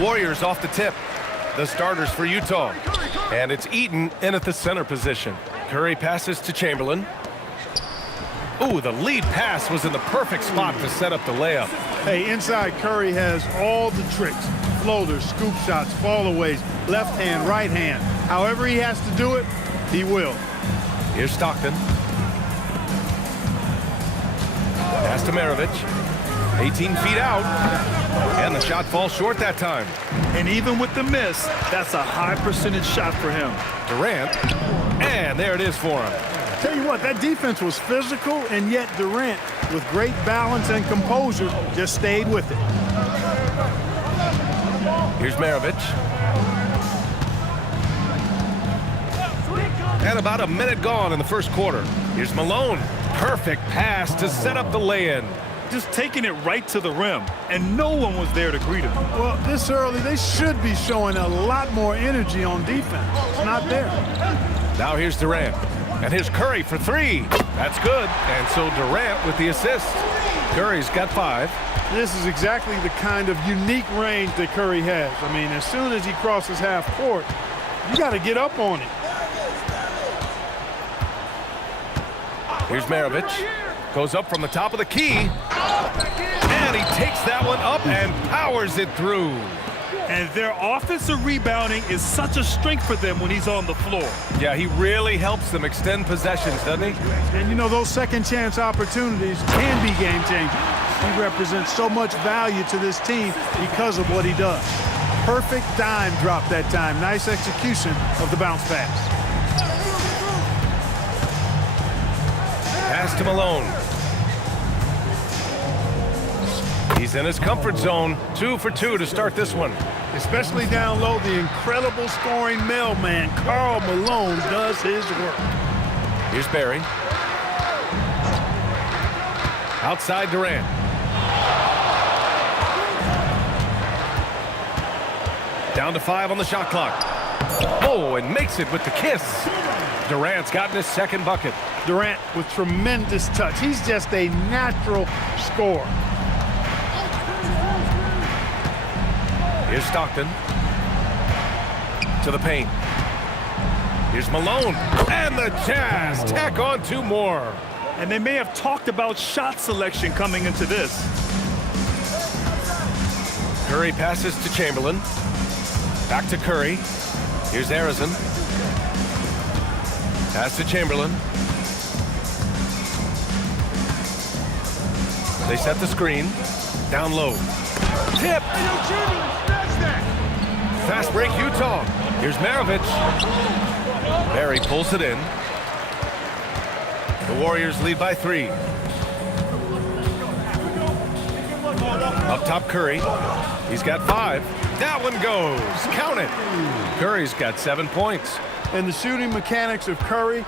Warriors off the tip. The starters for Utah. And it's Eaton in at the center position. Curry passes to Chamberlain. Ooh, the lead pass was in the perfect spot to set up the layup. Hey, inside Curry has all the tricks. Floaters, scoop shots, fallaways, left hand, right hand. However he has to do it, he will. Here's Stockton. Pass to Maravich. 18 feet out. And the shot falls short that time. And even with the miss, that's a high percentage shot for him. Durant. And there it is for him. Tell you what, that defense was physical, and yet Durant, with great balance and composure, just stayed with it. Here's Maravich. And about a minute gone in the first quarter. Here's Malone. Perfect pass to set up the lay-in. Just taking it right to the rim, and no one was there to greet him. Well, this early, they should be showing a lot more energy on defense. It's not there. Now here's Durant. And here's Curry for three. That's good. And so Durant with the assist. Curry's got 5. This is exactly the kind of unique range that Curry has. I mean, as soon as he crosses half court, you got to get up on it. Here's Maravich. Goes up from the top of the key. And he takes that one up and powers it through. And their offensive rebounding is such a strength for them when he's on the floor. Yeah, he really helps them extend possessions, doesn't he? And, you know, those second chance opportunities can be game changers. He represents so much value to this team because of what he does. Perfect dime drop that time. Nice execution of the bounce pass. Pass to Malone. He's in his comfort zone. 2 for 2 to start this one. Especially down low, the incredible scoring mailman, Karl Malone, does his work. Here's Barry. Outside Durant. Down to 5 on the shot clock. Oh, and makes it with the kiss. Durant's gotten his second bucket. Durant with tremendous touch. He's just a natural scorer. Here's Stockton. To the paint. Here's Malone. And the Jazz tack on 2 more. And they may have talked about shot selection coming into this. Curry passes to Chamberlain. Back to Curry. Here's Arizin. Pass to Chamberlain. They set the screen. Down low. Tip. Fast break Utah. Here's Maravich. Barry pulls it in. The Warriors lead by 3. Up top Curry. He's got 5. That one goes. Count it. Curry's got 7 points. And the shooting mechanics of Curry,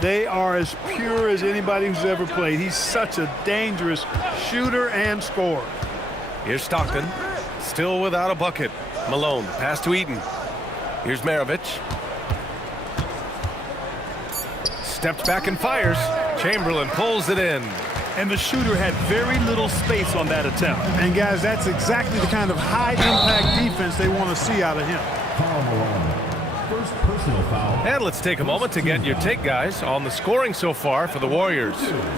they are as pure as anybody who's ever played. He's such a dangerous shooter and scorer. Here's Stockton. Still without a bucket. Malone. Pass to Eaton. Here's Maravich. Steps back and fires. Chamberlain pulls it in. And the shooter had very little space on that attempt. And guys, that's exactly the kind of high-impact defense they want to see out of him. First personal foul. And let's take a moment to get your take, guys, on the scoring so far for the Warriors.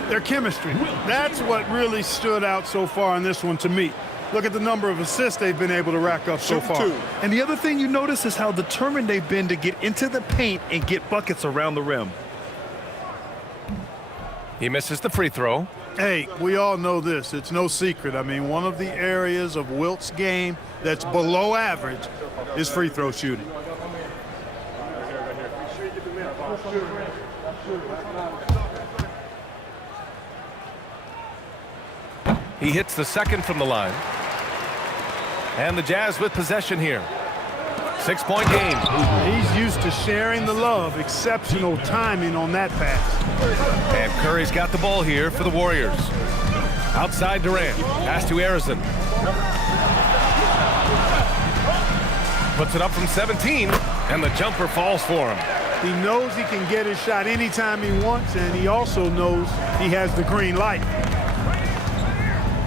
Their chemistry. That's what really stood out so far in this one to me. Look at the number of assists they've been able to rack up so far. And the other thing you notice is how determined they've been to get into the paint and get buckets around the rim. He misses the free throw. Hey, we all know this. It's no secret. I mean, one of the areas of Wilt's game that's below average is free throw shooting. He hits the second from the line. And the Jazz with possession here. 6-point game. He's used to sharing the love. Exceptional timing on that pass. And Curry's got the ball here for the Warriors. Outside Durant. Pass to Arizin. Puts it up from 17. And the jumper falls for him. He knows he can get his shot anytime he wants, and he also knows he has the green light.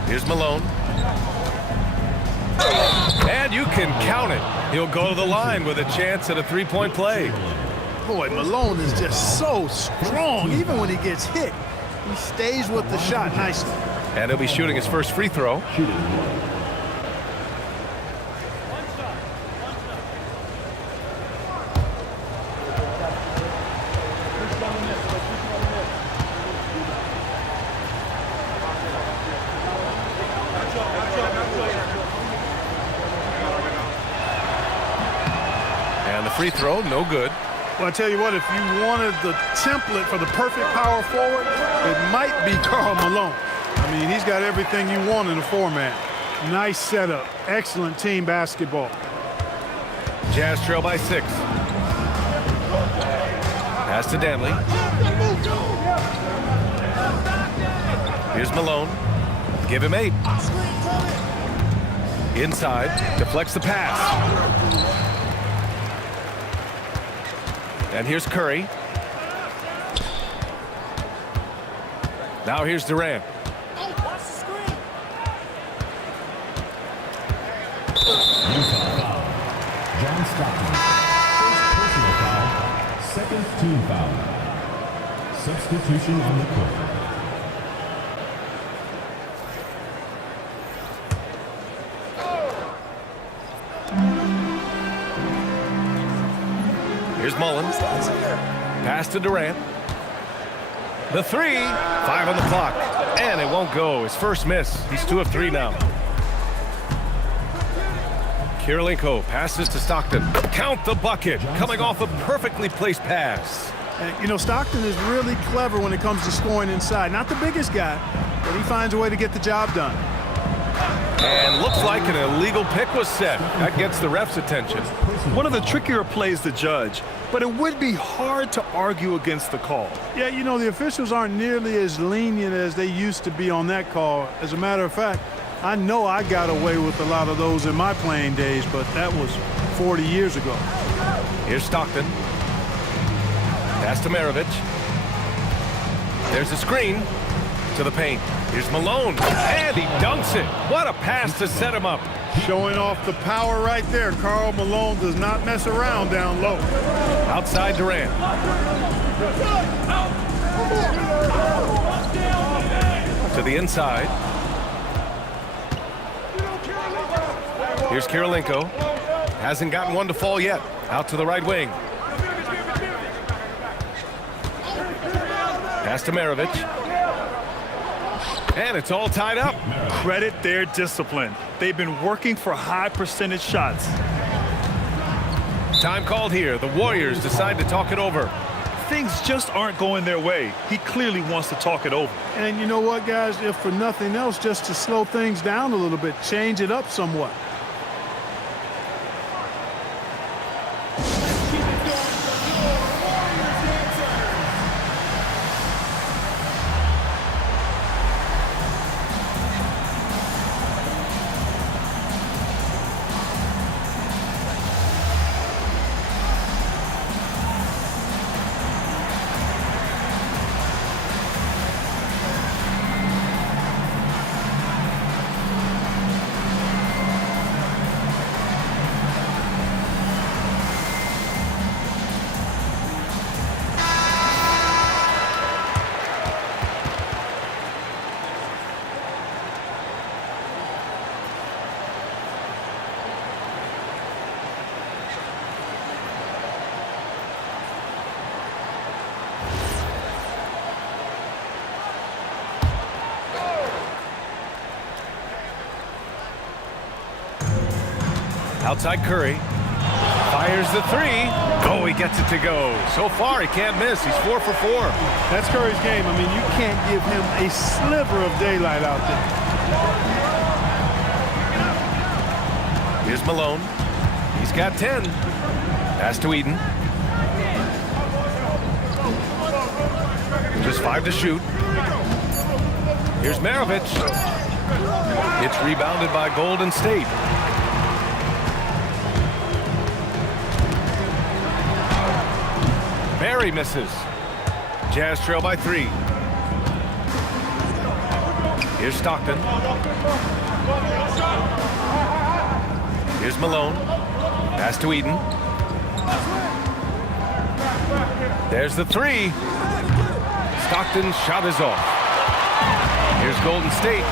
Here's Malone. And you can count it. He'll go to the line with a chance at a three-point play. Boy, Malone is just so strong. Even when he gets hit, he stays with the shot nicely. And he'll be shooting his first free throw. And the free throw, no good. Well, I tell you what, if you wanted the template for the perfect power forward, it might be Karl Malone. I mean, he's got everything you want in a four-man. Nice setup. Excellent team basketball. Jazz trail by 6. Pass to Danley. Here's Malone. Give him 8. Inside, deflects the pass. And here's Curry. Now here's Durant. John Stockton. First personal foul. Second team foul. Substitution on the court. Here's Mullins. Pass to Durant. The 3. 5 on the clock. And it won't go. His first miss. He's 2 of 3 now. Kirilenko passes to Stockton. Count the bucket. Coming off a perfectly placed pass. And, you know, Stockton is really clever when it comes to scoring inside. Not the biggest guy, but he finds a way to get the job done. And looks like an illegal pick was set. That gets the ref's attention. One of the trickier plays to judge, but it would be hard to argue against the call. Yeah, you know, the officials aren't nearly as lenient as they used to be on that call. As a matter of fact, I know I got away with a lot of those in my playing days, but that was 40 years ago. Here's Stockton. Pass to Maravich. There's a screen to the paint. Here's Malone, and he dunks it. What a pass to set him up. Showing off the power right there. Karl Malone does not mess around down low. Outside Durant. To the inside. Here's Kirilenko. Hasn't gotten one to fall yet. Out to the right wing. Pass to Maravich. And it's all tied up. Credit their discipline. They've been working for high percentage shots. Time called here. The Warriors decide to talk it over. Things just aren't going their way. He clearly wants to talk it over. And you know what, guys? If for nothing else, just to slow things down a little bit, change it up somewhat. Outside Curry. Fires the 3. Oh, he gets it to go. So far, he can't miss. He's 4 for 4. That's Curry's game. I mean, you can't give him a sliver of daylight out there. Here's Malone. He's got 10. Pass to Eden. Just 5 to shoot. Here's Maravich. It's rebounded by Golden State. Barry misses. Jazz trail by 3. Here's Stockton. Here's Malone. Pass to Eaton. There's the three. Stockton's shot is off. Here's Golden State.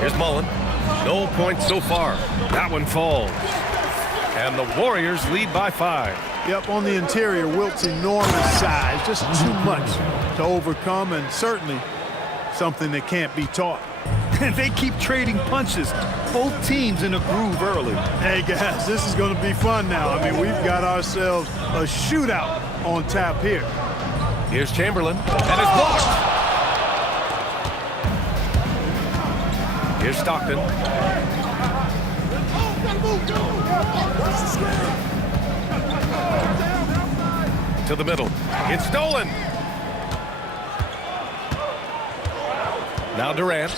Here's Mullen. No points so far. That one falls. And the Warriors lead by 5. Yep, on the interior, Wilt's enormous size, just too much to overcome, and certainly something that can't be taught. And they keep trading punches. Both teams in a groove early. Hey, guys, this is going to be fun now. I mean, we've got ourselves a shootout on tap here. Here's Chamberlain, and it's blocked. Here's Stockton. To the middle. It's stolen. Now Durant.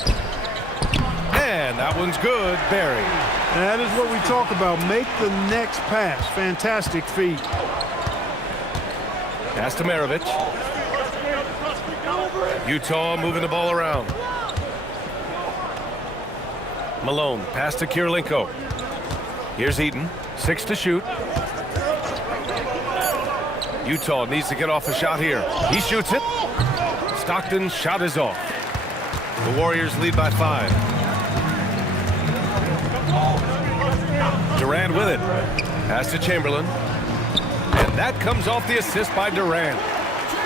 And that one's good. Barry. That is what we talk about. Make the next pass. Fantastic feed. Pass to Maravich. Utah moving the ball around. Malone. Pass to Kirilenko. Here's Eaton. 6 to shoot. Utah needs to get off a shot here. He shoots it. Stockton's shot is off. The Warriors lead by 5. Durant with it. Pass to Chamberlain. And that comes off the assist by Durant.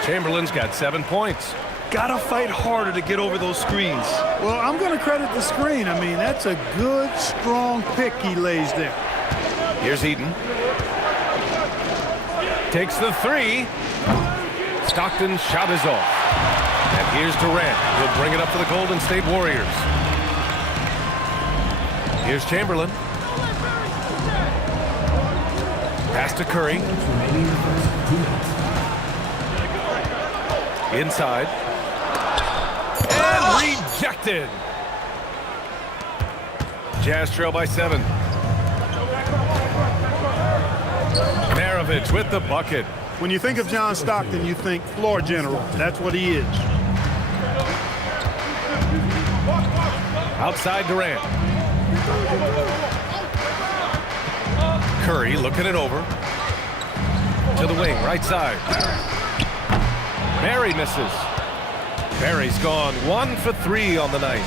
Chamberlain's got 7 points. Gotta fight harder to get over those screens. Well, I'm going to credit the screen. I mean, that's a good, strong pick he lays there. Here's Eaton. Takes the 3. Stockton's shot is off. And here's Durant. He'll bring it up for the Golden State Warriors. Here's Chamberlain. Pass to Curry. Inside. And rejected. Jazz trail by 7. Maravich with the bucket. When you think of John Stockton, you think floor general. That's what he is. Outside Durant. Curry looking it over. To the wing, right side. Barry misses. Barry's gone 1 for 3 on the night.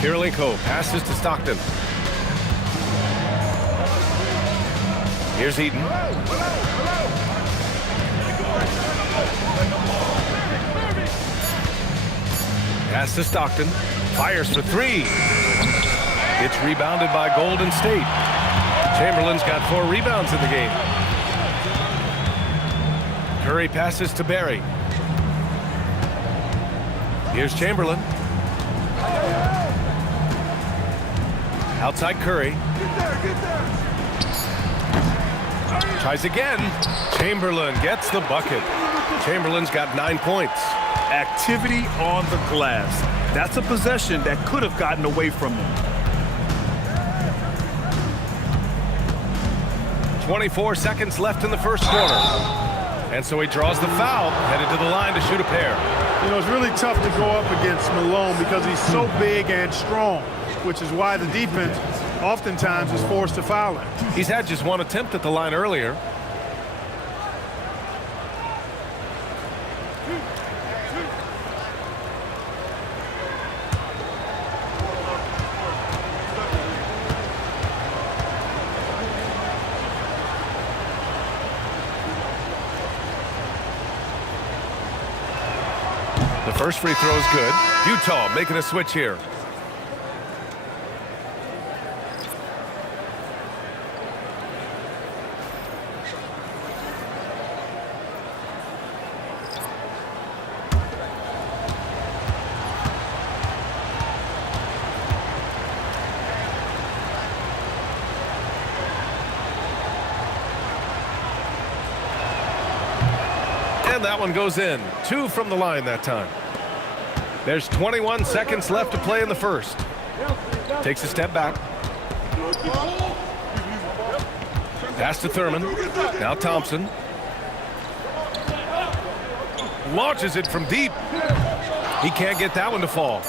Kirilenko passes to Stockton. Here's Eaton. Pass to Stockton. Fires for 3. It's rebounded by Golden State. Chamberlain's got 4 rebounds in the game. Curry passes to Barry. Here's Chamberlain. Outside Curry. Tries again. Chamberlain gets the bucket. Chamberlain's got 9 points. Activity on the glass. That's a possession that could have gotten away from them. 24 seconds left in the first quarter. And so he draws the foul, headed to the line to shoot a pair. You know, it's really tough to go up against Malone because he's so big and strong, which is why the defense oftentimes is forced to foul him. He's had just 1 attempt at the line earlier. The first free throw is good. Utah making a switch here. And that one goes in. 2 from the line that time. There's 21 seconds left to play in the first. Takes a step back. Pass to Thurman. Now Thompson. Launches it from deep. He can't get that one to fall.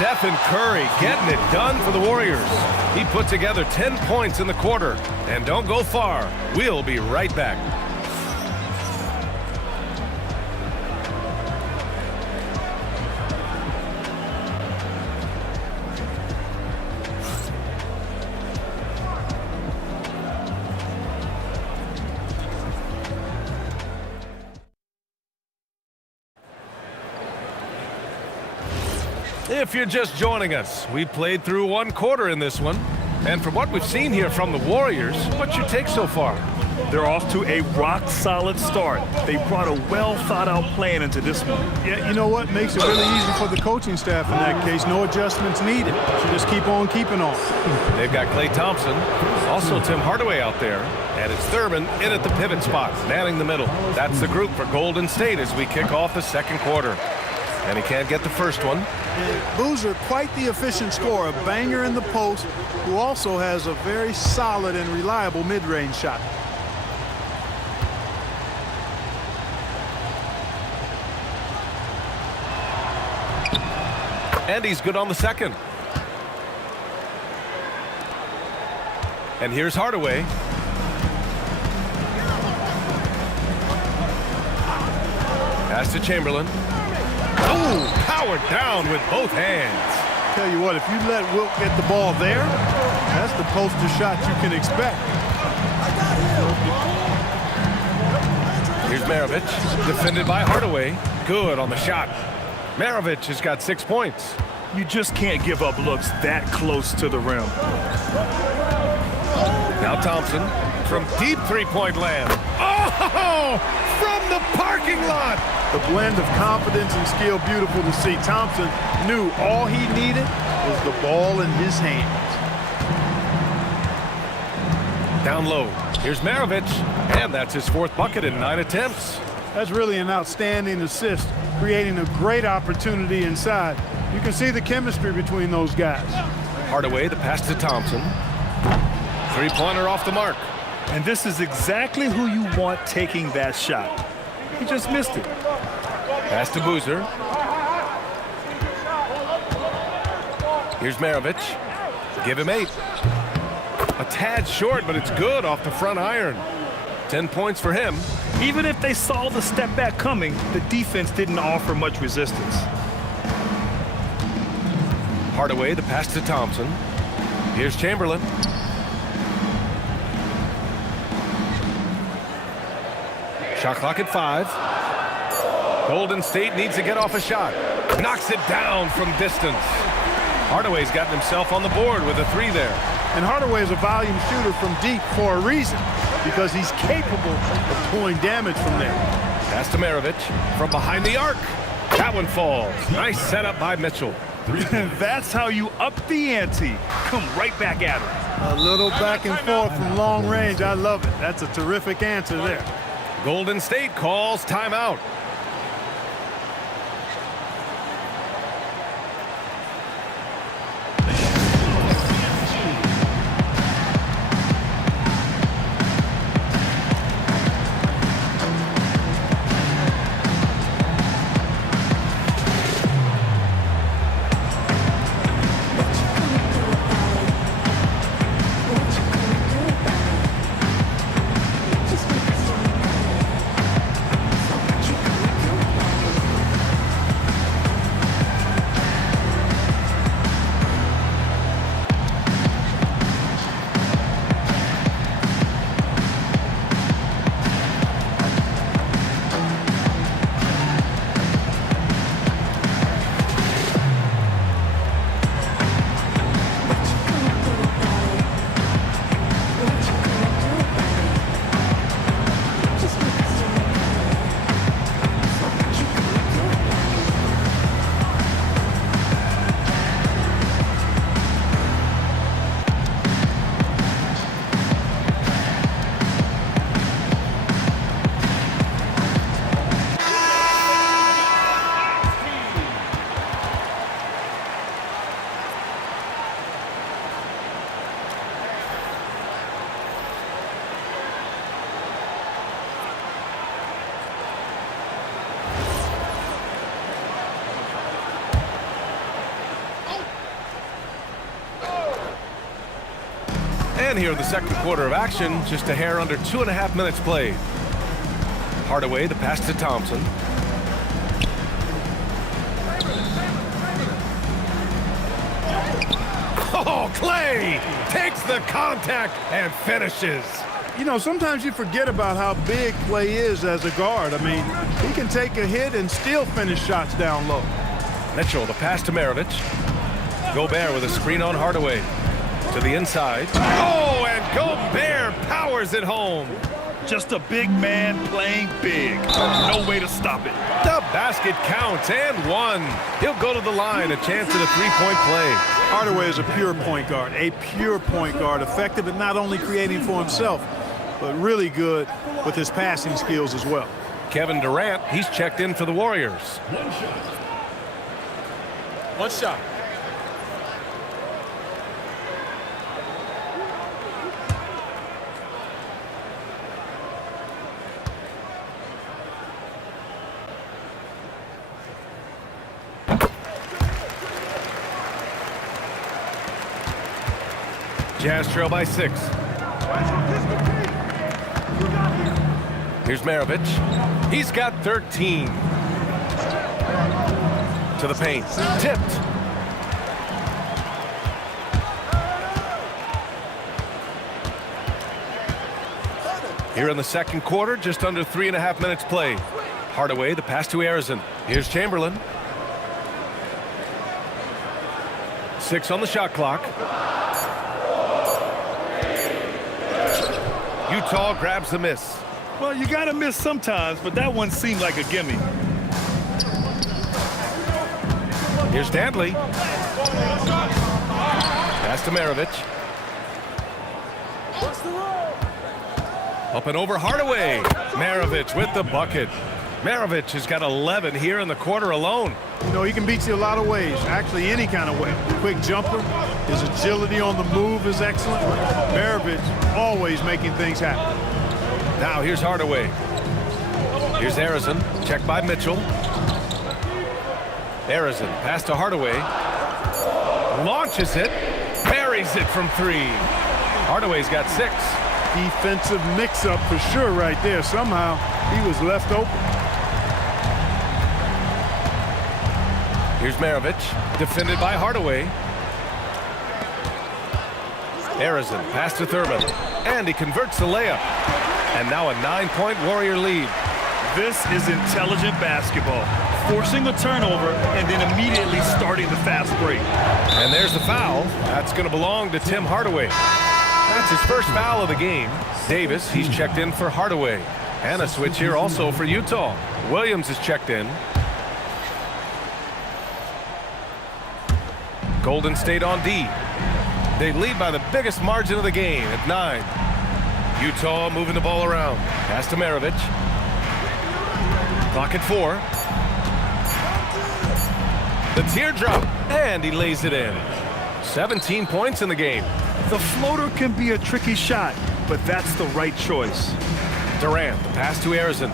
Stephen Curry getting it done for the Warriors. He put together 10 points in the quarter. And don't go far. We'll be right back. If you're just joining us, we played through one quarter in this one. And from what we've seen here from the Warriors, what's your take so far? They're off to a rock-solid start. They brought a well-thought-out plan into this one. Yeah, you know what? Makes it really easy for the coaching staff in that case. No adjustments needed. Just keep on keeping on. They've got Klay Thompson, also Tim Hardaway out there. And it's Thurman in at the pivot spot, manning the middle. That's the group for Golden State as we kick off the second quarter. And he can't get the first one. And Boozer, quite the efficient scorer, a banger in the post, who also has a very solid and reliable mid-range shot. And he's good on the second. And here's Hardaway. Pass to Chamberlain. Oh, powered down with both hands. Tell you what, if you let Wilt get the ball there, that's the poster shot you can expect. Here's Maravich, defended by Hardaway. Good on the shot. Maravich has got 6 points. You just can't give up looks that close to the rim. Now Thompson from deep three-point land. Oh, from the parking lot. The blend of confidence and skill, beautiful to see. Thompson knew all he needed was the ball in his hands. Down low. Here's Maravich, and that's his 4th bucket in 9 attempts. That's really an outstanding assist, creating a great opportunity inside. You can see the chemistry between those guys. Hardaway, the pass to Thompson. Three-pointer off the mark. And this is exactly who you want taking that shot. He just missed it. Pass to Boozer. Here's Maravich. Give him 8. A tad short, but it's good off the front iron. 10 points for him. Even if they saw the step back coming, the defense didn't offer much resistance. Hardaway, the pass to Thompson. Here's Chamberlain. Shot clock at 5. Golden State needs to get off a shot. Knocks it down from distance. Hardaway's gotten himself on the board with a 3 there. And Hardaway is a volume shooter from deep for a reason, because he's capable of pulling damage from there. Pass to Maravich from behind the arc. That one falls. Nice setup by Mitchell. That's how you up the ante. Come right back at him. A little back and forth from long range. I love it. That's a terrific answer there. Golden State calls timeout. And here in the second quarter of action, just a hair under 2.5 minutes played. Hardaway, the pass to Thompson. Oh, Clay takes the contact and finishes. You know, sometimes you forget about how big Clay is as a guard. I mean, he can take a hit and still finish shots down low. Mitchell, the pass to Maravich. Gobert with a screen on Hardaway. To the inside. Oh, and Gobert powers it home. Just a big man playing big. No way to stop it. The basket counts and one. He'll go to the line, a chance at a three-point play. Hardaway is a pure point guard, effective at not only creating for himself, but really good with his passing skills as well. Kevin Durant, he's checked in for the Warriors. One shot. Jazz trail by 6. Here's Maravich. He's got 13. To the paint. Tipped. Here in the second quarter, just under 3.5 minutes played. Hardaway, the pass to Arizon. Here's Chamberlain. 6 on the shot clock. Utah grabs the miss. Well, you got to miss sometimes, but that one seemed like a gimme. Here's Dantley. Pass to Maravich. Up and over Hardaway. Maravich with the bucket. Maravich has got 11 here in the quarter alone. You know, he can beat you a lot of ways, actually any kind of way. Quick jumper, his agility on the move is excellent. Maravich always making things happen. Now here's Hardaway. Here's Arizon, checked by Mitchell. Arizon, pass to Hardaway. Launches it, buries it from 3. Hardaway's got 6. Defensive mix-up for sure right there. Somehow he was left open. Here's Maravich, defended by Hardaway. Arizon, pass to Thurman, and he converts the layup. And now a 9-point Warrior lead. This is intelligent basketball. Forcing a turnover and then immediately starting the fast break. And there's the foul. That's going to belong to Tim Hardaway. That's his first foul of the game. Davis, he's checked in for Hardaway. And a switch here also for Utah. Williams is checked in. Golden State on D. They lead by the biggest margin of the game at 9. Utah moving the ball around. Pass to Maravich. Clock at 4. The teardrop, and he lays it in. 17 points in the game. The floater can be a tricky shot, but that's the right choice. Durant, the pass to Arizon.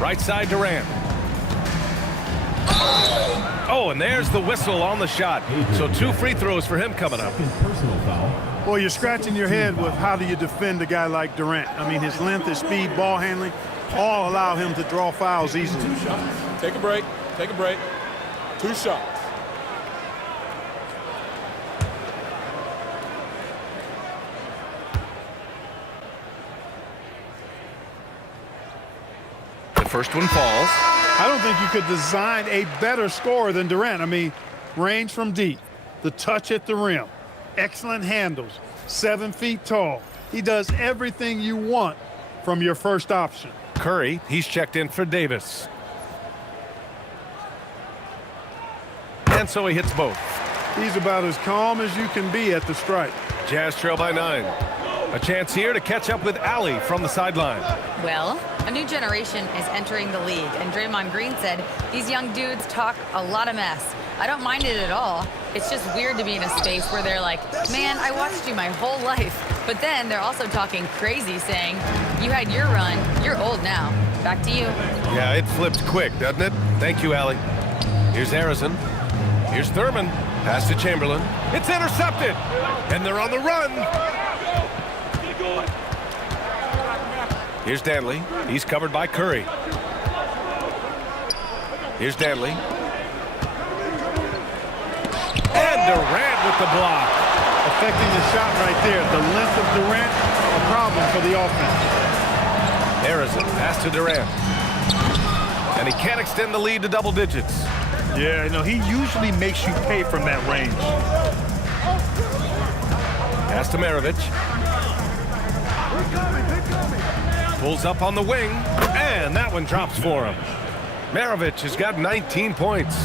Right side Durant. Oh, and there's the whistle on the shot. So 2 free throws for him coming up. Personal foul. Well, you're scratching your head with how do you defend a guy like Durant. I mean, his length, his speed, ball handling, all allow him to draw fouls easily. 2 shots. Take a break. Take a break. 2 shots. The first one falls. I don't think you could design a better scorer than Durant. I mean, range from deep, the touch at the rim, excellent handles, 7 feet tall. He does everything you want from your first option. Curry, he's checked in for Davis. And so he hits both. He's about as calm as you can be at the stripe. Jazz trail by 9. A chance here to catch up with Allie from the sideline. Well, a new generation is entering the league, and Draymond Green said these young dudes talk a lot of mess. I don't mind it at all. It's just weird to be in a space where they're like, man, I watched you my whole life. But then they're also talking crazy, saying, you had your run, you're old now. Back to you. Yeah, it flipped quick, doesn't it? Thank you, Allie. Here's Arizon. Here's Thurman. Pass to Chamberlain. It's intercepted. And they're on the run. Here's Danley. He's covered by Curry. Here's Danley. And Durant with the block. Affecting the shot right there. The length of Durant, a problem for the offense. Harrison, pass to Durant. And he can't extend the lead to double digits. Yeah, he usually makes you pay from that range. Pass to Maravich. Pulls up on the wing, and that one drops for him. Maravich has got 19 points.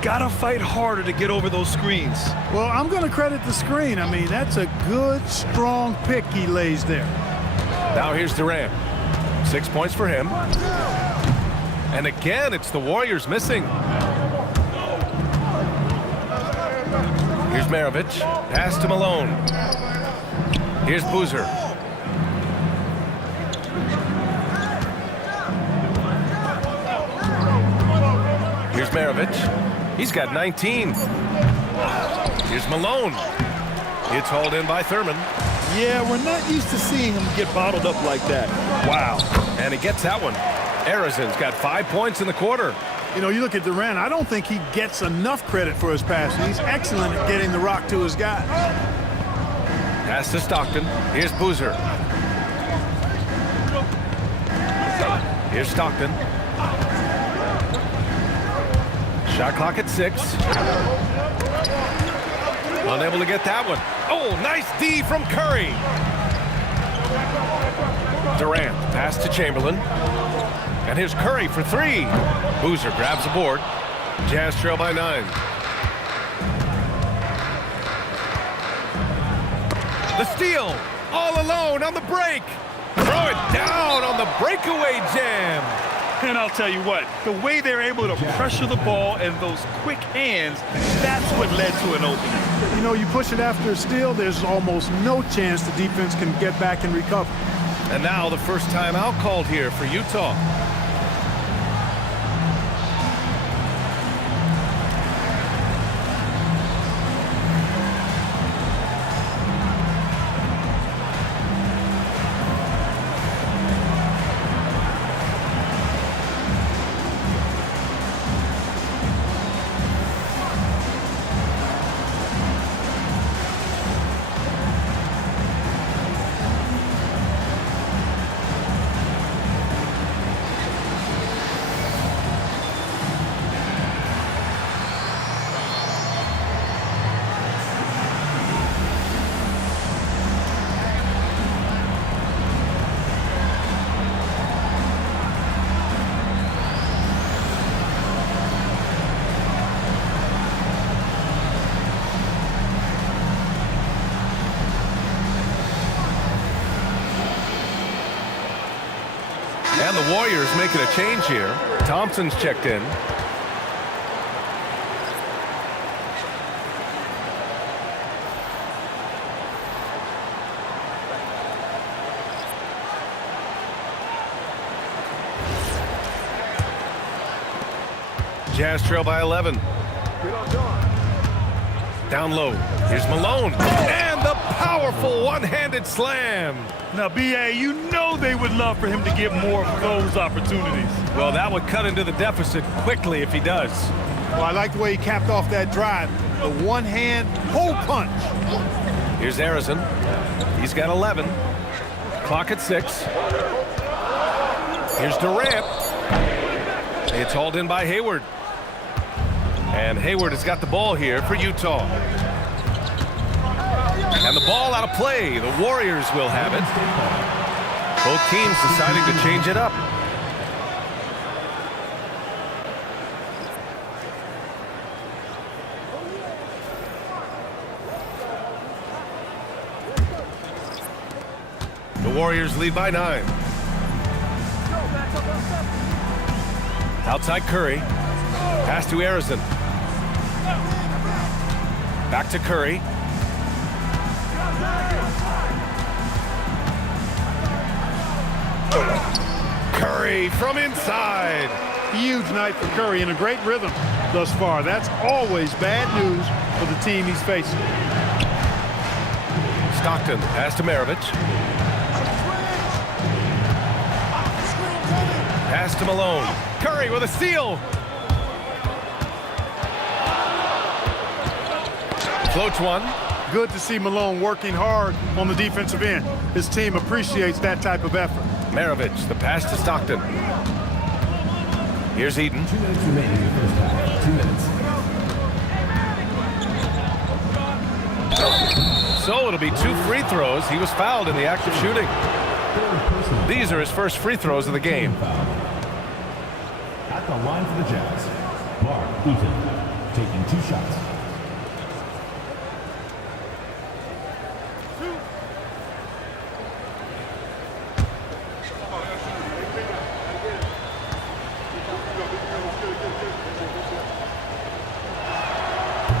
Gotta fight harder to get over those screens. Well, I'm going to credit the screen. I mean, that's a good, strong pick he lays there. Now here's Durant. 6 points for him. And again, it's the Warriors missing. Here's Maravich. Pass to Malone. Here's Boozer. Here's Maravich. He's got 19. Here's Malone. It's hauled in by Thurman. Yeah, we're not used to seeing him get bottled up like that. Wow. And he gets that one. Arizon's got 5 points in the quarter. You look at Durant, I don't think he gets enough credit for his passing. He's excellent at getting the rock to his guys. Pass to Stockton. Here's Boozer. Here's Stockton. Shot clock at 6. Unable to get that one. Oh, nice D from Curry. Durant, pass to Chamberlain. And here's Curry for 3. Boozer grabs the board. Jazz trail by 9. The steal, all alone on the break. Throw it down on the breakaway jam. And I'll tell you what, the way they're able to pressure the ball and those quick hands, that's what led to an opening. You push it after a steal, there's almost no chance the defense can get back and recover. And now the first timeout called here for Utah. And the Warriors making a change here. Thompson's checked in. Jazz trail by 11. Down low. Here's Malone. And the powerful one-handed slam. Now, B.A., you know they would love for him to get more of those opportunities. Well, that would cut into the deficit quickly if he does. Well, I like the way he capped off that drive. The one-hand hole punch. Here's Harrison. He's got 11. Clock at 6. Here's Durant. It's hauled in by Hayward. And Hayward has got the ball here for Utah. And the ball out of play. The Warriors will have it. Both teams deciding to change it up. The Warriors lead by 9. Outside Curry. Pass to Arizon. Back to Curry. Curry from inside. Huge night for Curry and a great rhythm thus far. That's always bad news for the team he's facing. Stockton, pass to Maravich. Pass to Malone. Curry with a steal. Floats one. Good to see Malone working hard on the defensive end. His team appreciates that type of effort. Maravich, the pass to Stockton. Here's Eaton. 2 minutes remaining in the first half. 2 minutes. So it'll be 2 free throws. He was fouled in the act of shooting. These are his first free throws of the game. At the line for the Jazz, Mark Eaton taking 2 shots.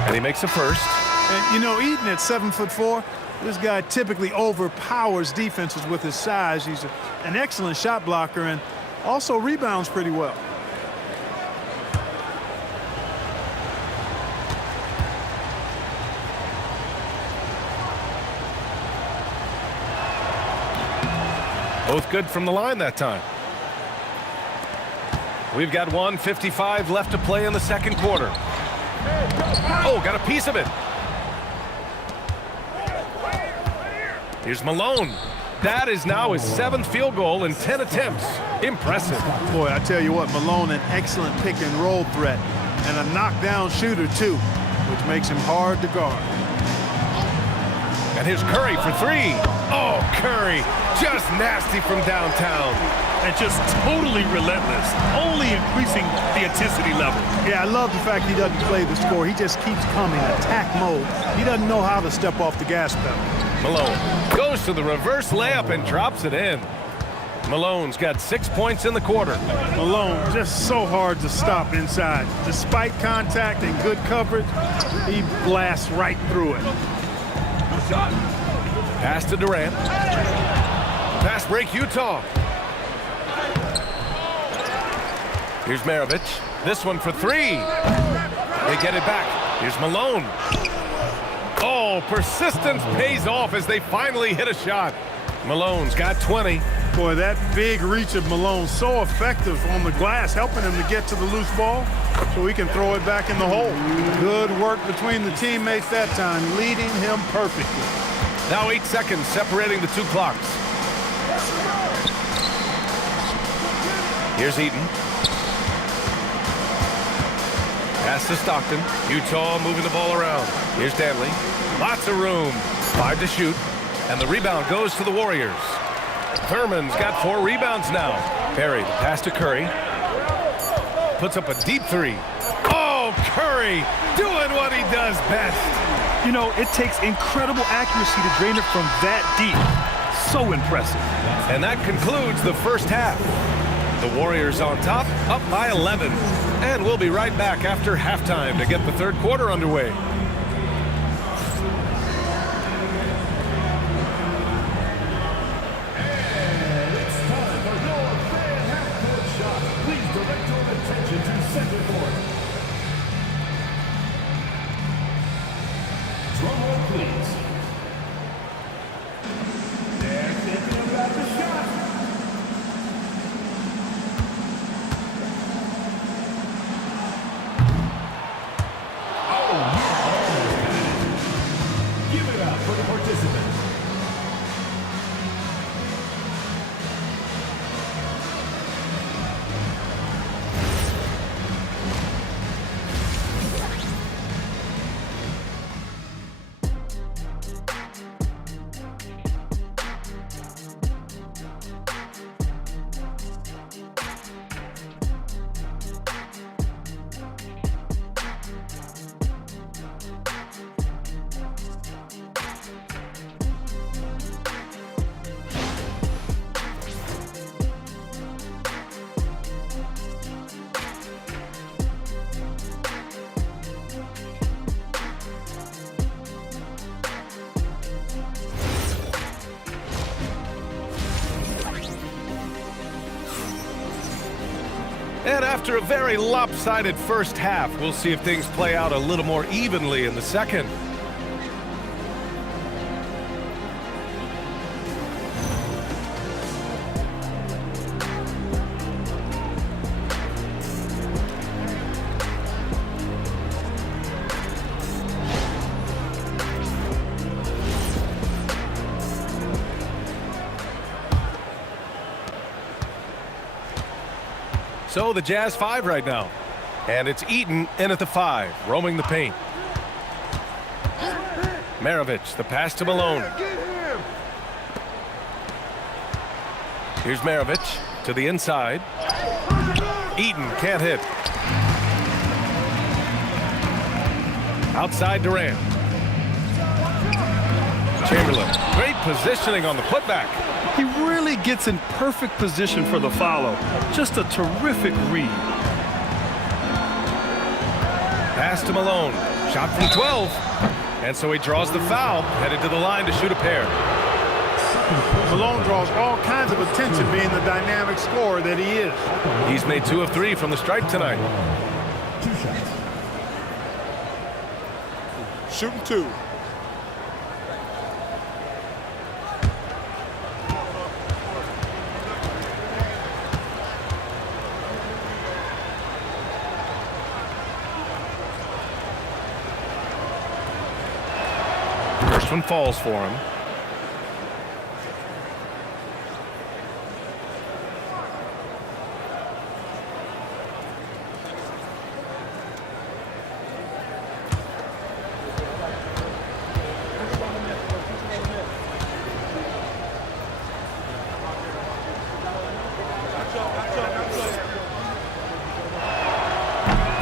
And he makes a first. And, you know, Eaton at 7'4", this guy typically overpowers defenses with his size. He's an excellent shot blocker and also rebounds pretty well. Both good from the line that time. We've got 1:55 left to play in the second quarter. Oh, got a piece of it. Here's Malone. That is now his 7th field goal in 10 attempts. Impressive. Boy, I tell you what, Malone an excellent pick and roll threat and a knockdown shooter too, which makes him hard to guard. And here's Curry for 3. Oh, Curry, just nasty from downtown. And just totally relentless, only increasing the intensity level. Yeah, I love the fact he doesn't play the score. He just keeps coming, attack mode. He doesn't know how to step off the gas pedal. Malone goes to the reverse layup and drops it in. Malone's got 6 points in the quarter. Malone just so hard to stop inside. Despite contact and good coverage, he blasts right through it. Pass to Durant. Pass break Utah. Here's Maravich. This one for 3. They get it back. Here's Malone. Oh, persistence pays off as they finally hit a shot. Malone's got 20. Boy, that big reach of Malone so effective on the glass, helping him to get to the loose ball so he can throw it back in the hole. Good work between the teammates that time, leading him perfectly. Now 8 seconds separating the 2 clocks. Here's Eaton. Pass to Stockton. Utah moving the ball around. Here's Danley. Lots of room. 5 to shoot. And the rebound goes to the Warriors. Thurman's got 4 rebounds now. Perry, the pass to Curry. Puts up a deep 3. Oh, Curry doing what he does best. You know, it takes incredible accuracy to drain it from that deep. So impressive. And that concludes the first half. The Warriors on top, up by 11. And we'll be right back after halftime to get the third quarter underway. And after a very lopsided first half, we'll see if things play out a little more evenly in the second. So the Jazz 5 right now. And it's Eaton in at the 5, roaming the paint. Maravich, the pass to Malone. Here's Maravich to the inside. Eaton can't hit. Outside Durant. Chamberlain, great positioning on the putback. He really gets in perfect position for the follow. Just a terrific read. Pass to Malone. Shot from 12. And so he draws the foul, headed to the line to shoot a pair. Malone draws all kinds of attention being the dynamic scorer that he is. He's made 2 of 3 from the stripe tonight. 2 shots. Shooting 2. First one falls for him.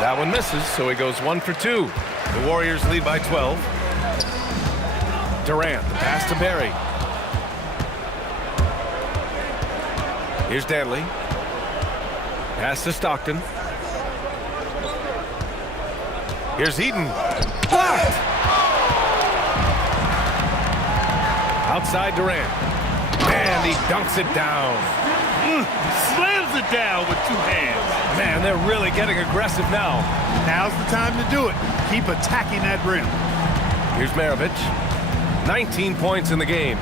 That one misses, so he goes 1 for 2. The Warriors lead by 12. Durant, the pass to Barry. Here's Danley. Pass to Stockton. Here's Eaton. Blocked! Outside Durant. And he dunks it down. Slams it down with 2 hands. Man, they're really getting aggressive now. Now's the time to do it. Keep attacking that rim. Here's Maravich. 19 points in the game.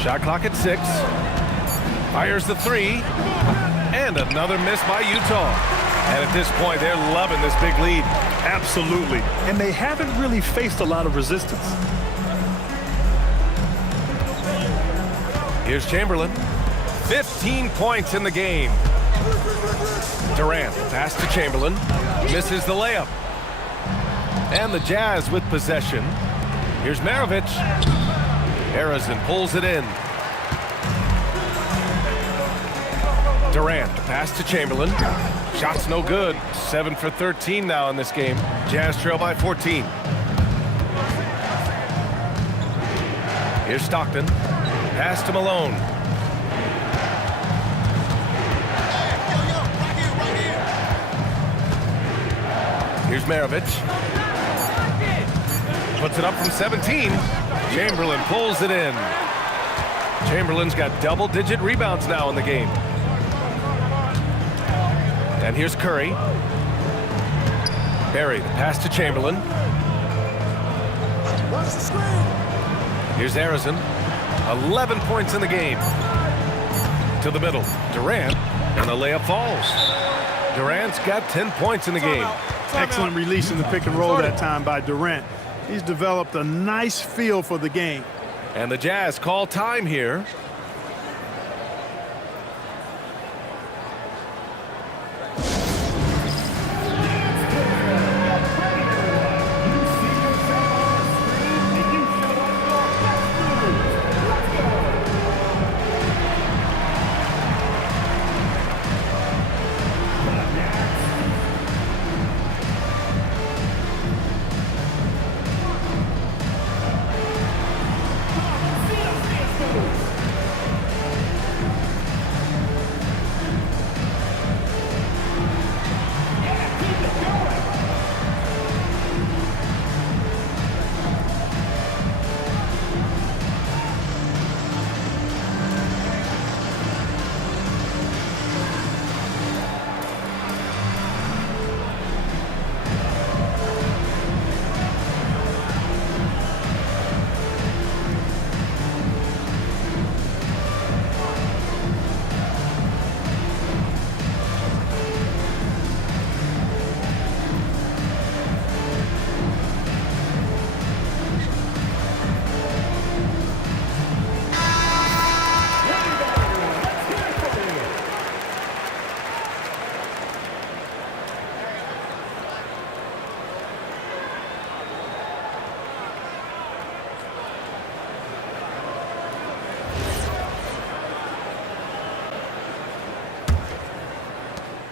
Shot clock at 6. Fires the 3. And another miss by Utah. And at this point, they're loving this big lead. Absolutely. And they haven't really faced a lot of resistance. Here's Chamberlain. 15 points in the game. Durant, pass to Chamberlain. Misses the layup. And the Jazz with possession. Here's Maravich. Harrison pulls it in. Durant, the pass to Chamberlain. Shot's no good. 7 for 13 now in this game. Jazz trail by 14. Here's Stockton. Pass to Malone. Here's Maravich. Puts it up from 17. Chamberlain pulls it in. Chamberlain's got double-digit rebounds now in the game. And here's Curry. Barry, the pass to Chamberlain. Here's Harrison. 11 points in the game. To the middle. Durant. And the layup falls. Durant's got 10 points in the game. Excellent release in the pick and roll that time by Durant. He's developed a nice feel for the game. And the Jazz call time here.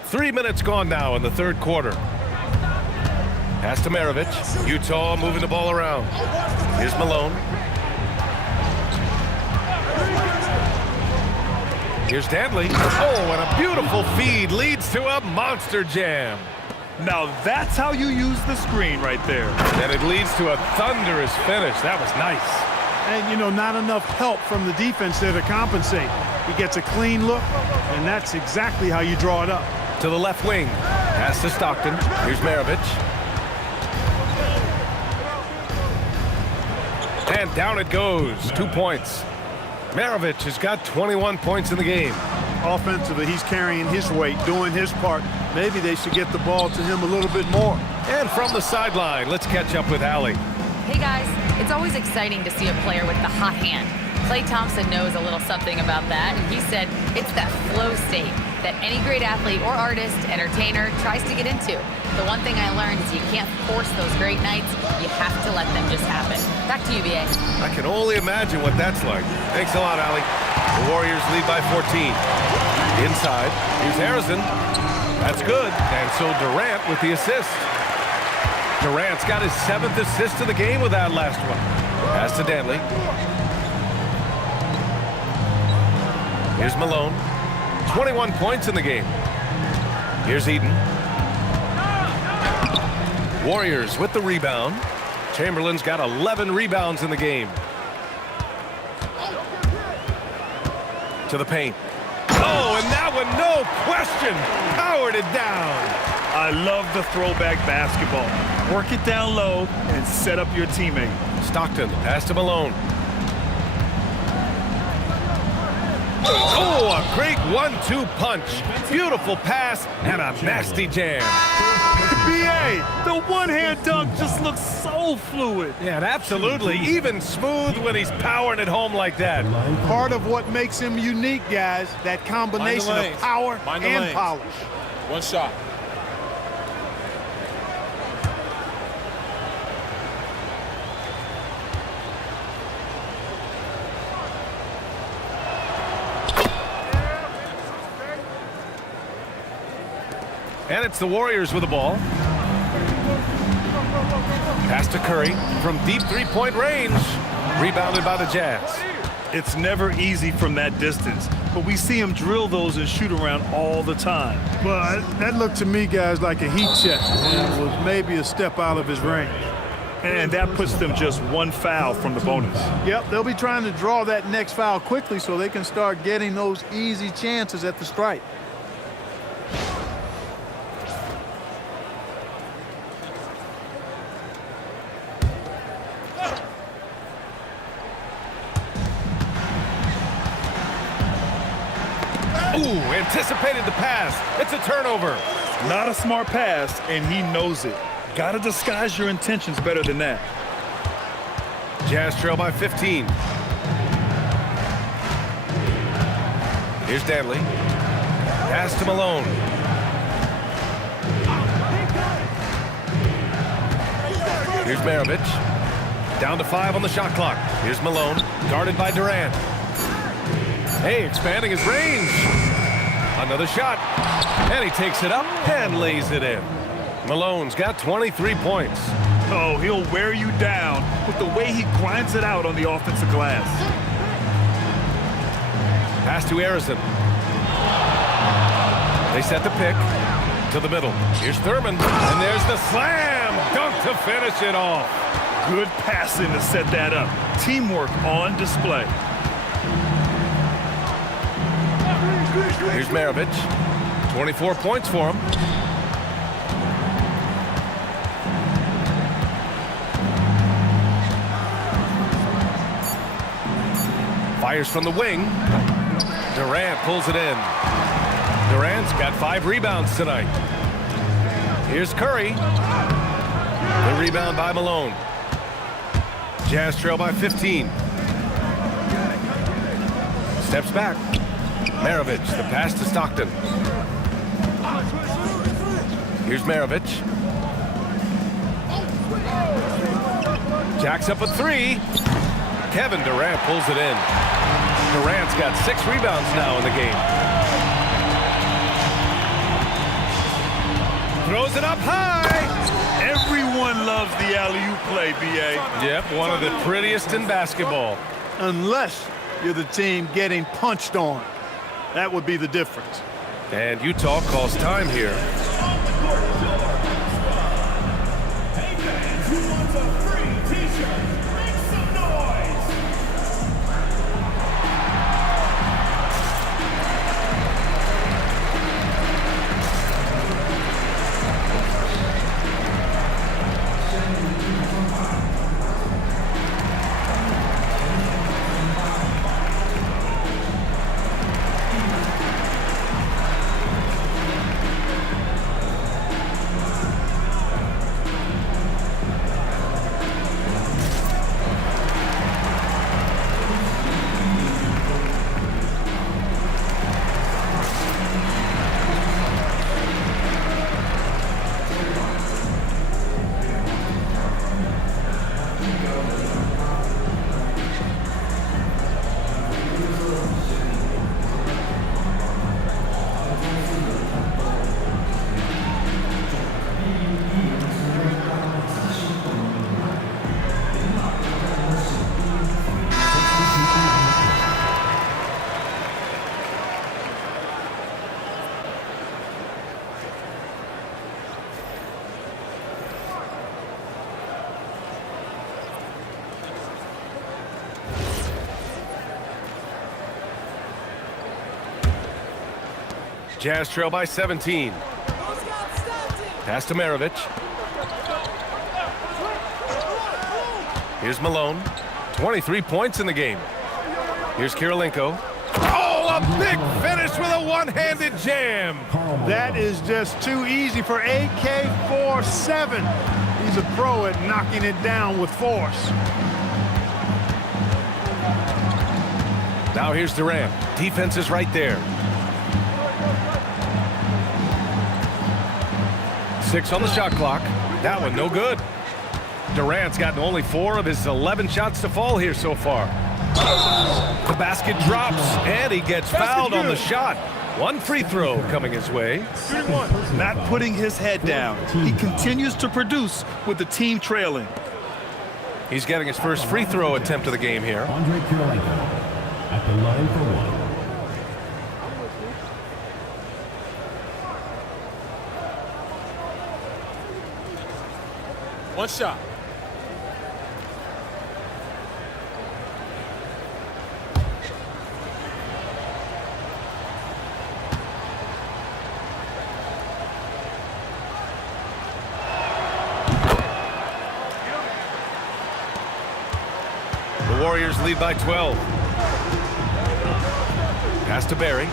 3 minutes gone now in the third quarter. Pass to Maravich. Utah moving the ball around. Here's Malone. Here's Dantley. Oh, and a beautiful feed leads to a monster jam. Now that's how you use the screen right there. And it leads to a thunderous finish. That was nice. And, you know, not enough help from the defense there to compensate. He gets a clean look, and that's exactly how you draw it up. To the left wing. Pass to Stockton. Here's Maravich. And down it goes. 2 points. Maravich has got 21 points in the game. Offensively, he's carrying his weight, doing his part. Maybe they should get the ball to him a little bit more. And from the sideline, let's catch up with Allie. Hey guys, it's always exciting to see a player with the hot hand. Klay Thompson knows a little something about that, and he said it's that flow state that any great athlete or artist, entertainer tries to get into. The one thing I learned is you can't force those great nights. You have to let them just happen. Back to you, BA. I can only imagine what that's like. Thanks a lot, Allie. The Warriors lead by 14. Inside, here's Harrison. That's good. And so Durant with the assist. Durant's got his 7th assist of the game with that last one. Pass to Dantley. Here's Malone. 21 points in the game. Here's Eden. Warriors with the rebound. Chamberlain's got 11 rebounds in the game. To the paint. Oh, and that one, no question, powered it down. I love the throwback basketball. Work it down low and set up your teammate. Stockton, pass to Malone. Oh, a great 1-2 punch. Beautiful pass and a nasty jam. BA, the one-hand dunk just looks so fluid. Yeah, absolutely. Even smooth when he's powering it home like that. Part of what makes him unique, guys, that combination of power and polish. One shot. And it's the Warriors with the ball. Pass to Curry from deep three-point range. Rebounded by the Jazz. It's never easy from that distance, but we see him drill those and shoot around all the time. Well, that looked to me, guys, like a heat check. And it was maybe a step out of his range. And that puts them just one foul from the bonus. Yep, they'll be trying to draw that next foul quickly so they can start getting those easy chances at the stripe. Ooh, anticipated the pass. It's a turnover. Not a smart pass, and he knows it. Gotta disguise your intentions better than that. Jazz trail by 15. Here's Dantley. Pass to Malone. Here's Maravich. Down to 5 on the shot clock. Here's Malone, guarded by Durant. Hey, expanding his range. Another shot. And he takes it up and lays it in. Malone's got 23 points. Oh, he'll wear you down with the way he grinds it out on the offensive glass. Pass to Harrison. They set the pick to the middle. Here's Thurman. And there's the slam dunk to finish it off. Good passing to set that up. Teamwork on display. Here's Maravich. 24 points for him. Fires from the wing. Durant pulls it in. Durant's got 5 rebounds tonight. Here's Curry. The rebound by Malone. Jazz trail by 15. Steps back. Maravich, the pass to Stockton. Here's Maravich. Jacks up a 3. Kevin Durant pulls it in. Durant's got 6 rebounds now in the game. Throws it up high. Everyone loves the alley-oop play, B.A. Yep, one of the prettiest in basketball. Unless you're the team getting punched on. That would be the difference. And Utah calls time here. Hey fans, who wants a free t-shirt? Make some noise! Jazz trail by 17. Pass to Maravich. Here's Malone. 23 points in the game. Here's Kirilenko. Oh, a big finish with a one-handed jam. That is just too easy for AK-47. He's a pro at knocking it down with force. Now here's Durant. Defense is right there. 6 on the shot clock. That one no good. Durant's gotten only 4 of his 11 shots to fall here so far. The basket drops, and he gets fouled on the shot. One free throw coming his way. Not putting his head down. He continues to produce with the team trailing. He's getting his first free throw attempt of the game here. Andre Kirilenko at the line for one. One shot. The Warriors lead by 12. Pass to Barry.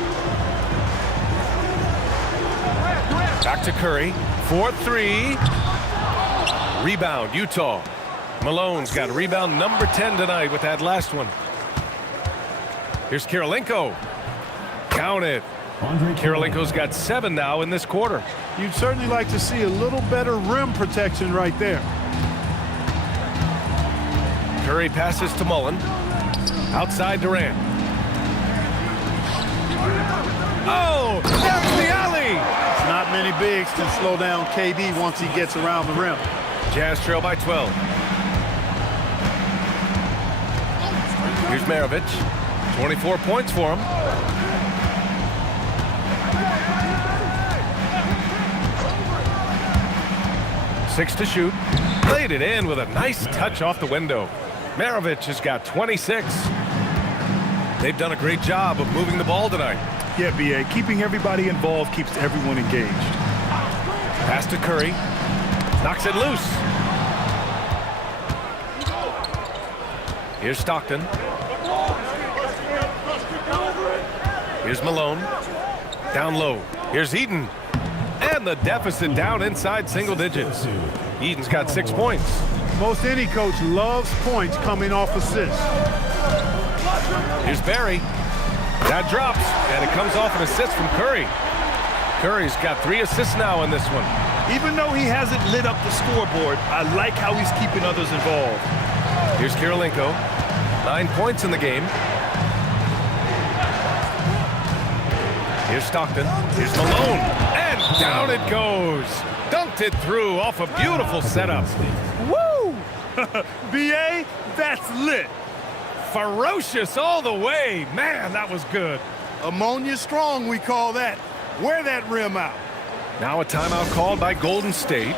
Back to Curry. 4-3. Rebound, Utah. Malone's got rebound number 10 tonight with that last one. Here's Kirilenko. Count it. Kirilenko's got 7 now in this quarter. You'd certainly like to see a little better rim protection right there. Curry passes to Mullen. Outside Durant. Oh, there's the alley. Not many bigs can slow down KD once he gets around the rim. Jazz trail by 12. Here's Maravich. 24 points for him. Six to shoot. Laid it in with a nice touch off the window. Maravich has got 26. They've done a great job of moving the ball tonight. Yeah, B.A., keeping everybody involved keeps everyone engaged. Pass to Curry. Knocks it loose. Here's Stockton. Here's Malone. Down low. Here's Eaton. And the deficit down inside single digits. Eaton's got 6 points. Most any coach loves points coming off assists. Here's Barry. That drops, and it comes off an assist from Curry. Curry's got 3 assists now in this one. Even though he hasn't lit up the scoreboard, I like how he's keeping others involved. Here's Kirilenko. 9 points in the game. Here's Stockton. Here's Malone. And down it goes. Dunked it through off a beautiful setup. Woo! B.A., that's lit. Ferocious all the way. Man, that was good. Ammonia strong, we call that. Wear that rim out. Now a timeout called by Golden State.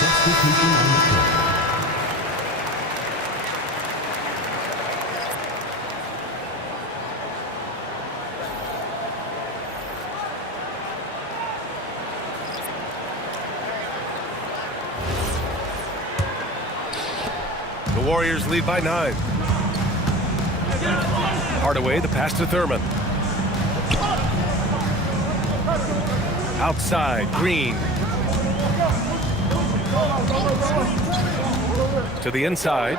Substitution on the court. The Warriors lead by 9. Hardaway, the pass to Thurman. Outside, Green. To the inside.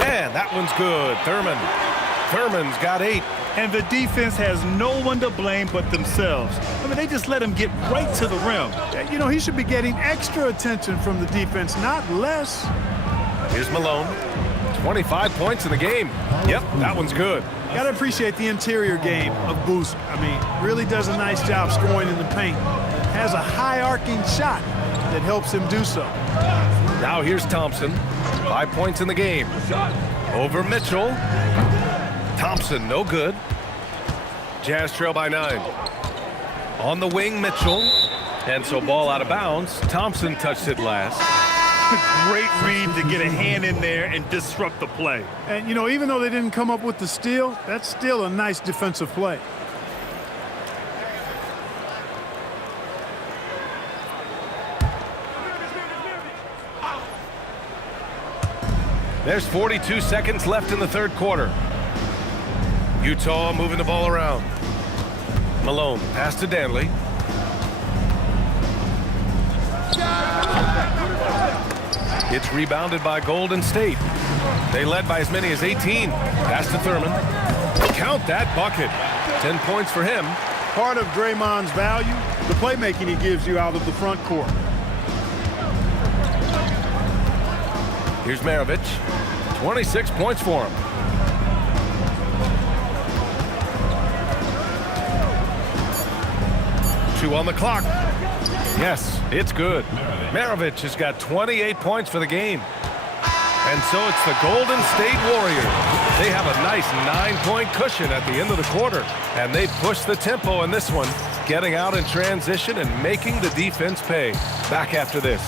And that one's good. Thurman's got 8. And the defense has no one to blame but themselves. I mean, they just let him get right to the rim. You know, he should be getting extra attention from the defense, not less. Here's Malone. 25 points in the game. Yep, that one's good. Got to appreciate the interior game of Boozer. I mean, really does a nice job scoring in the paint. Has a high arcing shot that helps him do so. Now here's Thompson. 5 points in the game. Over Mitchell. Thompson, no good. Jazz trail by 9. On the wing, Mitchell. And so ball out of bounds. Thompson touched it last. Great read to get a hand in there and disrupt the play. And, you know, even though they didn't come up with the steal, that's still a nice defensive play. There's 42 seconds left in the third quarter. Utah moving the ball around. Malone, pass to Danley. It's rebounded by Golden State. They led by as many as 18. Pass to Thurman. Count that bucket. 10 points for him. Part of Draymond's value, the playmaking he gives you out of the front court. Here's Maravich. 26 points for him. Two on the clock. Yes, it's good. Maravich has got 28 points for the game. And so it's the Golden State Warriors. They have a nice 9-point cushion at the end of the quarter. And they push the tempo in this one, getting out in transition and making the defense pay. Back after this.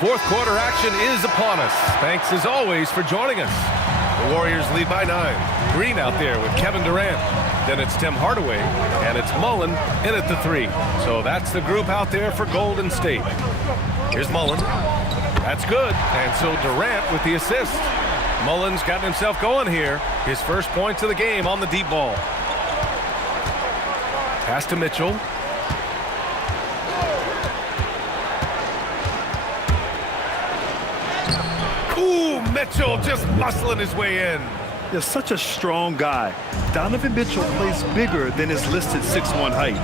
Fourth quarter action is upon us. Thanks as always for joining us. The Warriors lead by 9. Green out there with Kevin Durant. Then it's Tim Hardaway, and it's Mullen in at the 3. So that's the group out there for Golden State. Here's Mullen. That's good. And so Durant with the assist. Mullen's gotten himself going here. His first points of the game on the deep ball. Pass to Mitchell. Ooh, Mitchell just muscling his way in. They're such a strong guy. Donovan Mitchell plays bigger than his listed 6'1" height.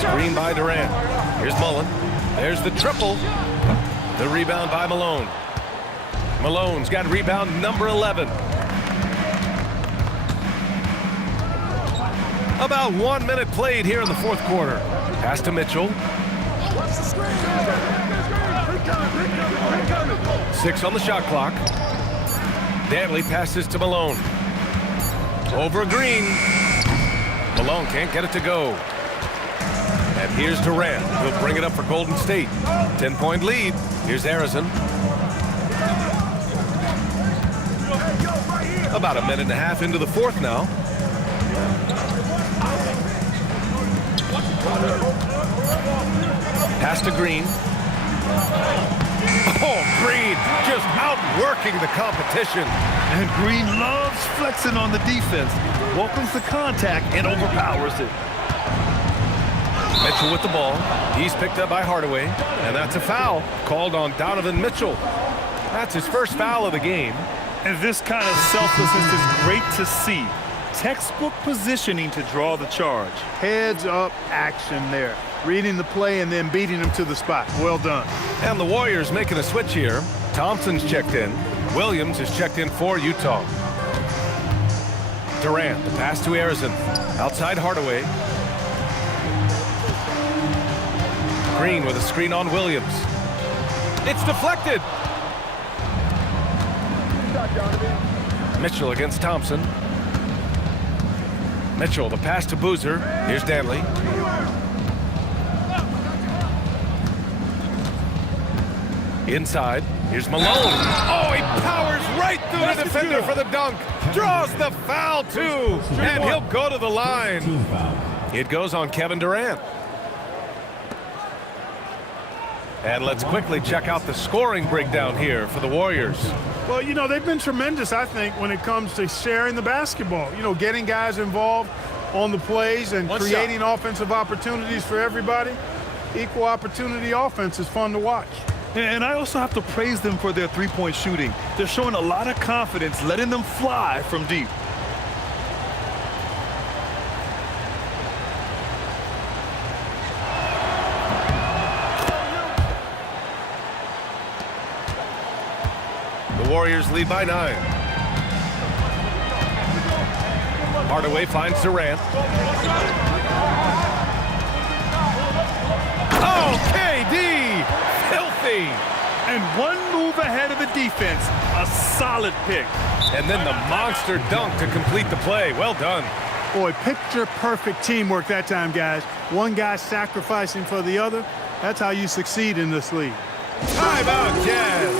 Screen by Durant. Here's Mullen. There's the triple. The rebound by Malone. Malone's got rebound number 11. About 1 minute played here in the fourth quarter. Pass to Mitchell. 6 on the shot clock. Dantley passes to Malone. Over Green. Malone can't get it to go. And here's Durant. He'll bring it up for Golden State. 10-point lead. Here's Harrison. About a minute and a half into the fourth now. Pass to Green. Oh, Green just outworking the competition. And Green loves flexing on the defense. Welcomes the contact and overpowers it. Mitchell with the ball. He's picked up by Hardaway. And that's a foul called on Donovan Mitchell. That's his first foul of the game. And this kind of selflessness is great to see. Textbook positioning to draw the charge. Heads up action there. Reading the play and then beating him to the spot. Well done. And the Warriors making a switch here. Thompson's checked in. Williams is checked in for Utah. Durant, the pass to Harrison. Outside Hardaway. Green with a screen on Williams. It's deflected. Mitchell against Thompson. Mitchell, the pass to Boozer. Here's Dantley. Inside. Here's Malone. Oh, he powers right through the defender for the dunk. Draws the foul, too. And he'll go to the line. It goes on Kevin Durant. And let's quickly check out the scoring breakdown here for the Warriors. Well, you know, they've been tremendous, I think, when it comes to sharing the basketball. You know, getting guys involved on the plays and creating offensive opportunities for everybody. Equal opportunity offense is fun to watch. And I also have to praise them for their three-point shooting. They're showing a lot of confidence, letting them fly from deep. The Warriors lead by 9. Hardaway finds Durant. Oh, KD! Filthy! And one move ahead of the defense. A solid pick. And then the monster dunk to complete the play. Well done. Boy, picture-perfect teamwork that time, guys. One guy sacrificing for the other. That's how you succeed in this league. Timeout, Jazz.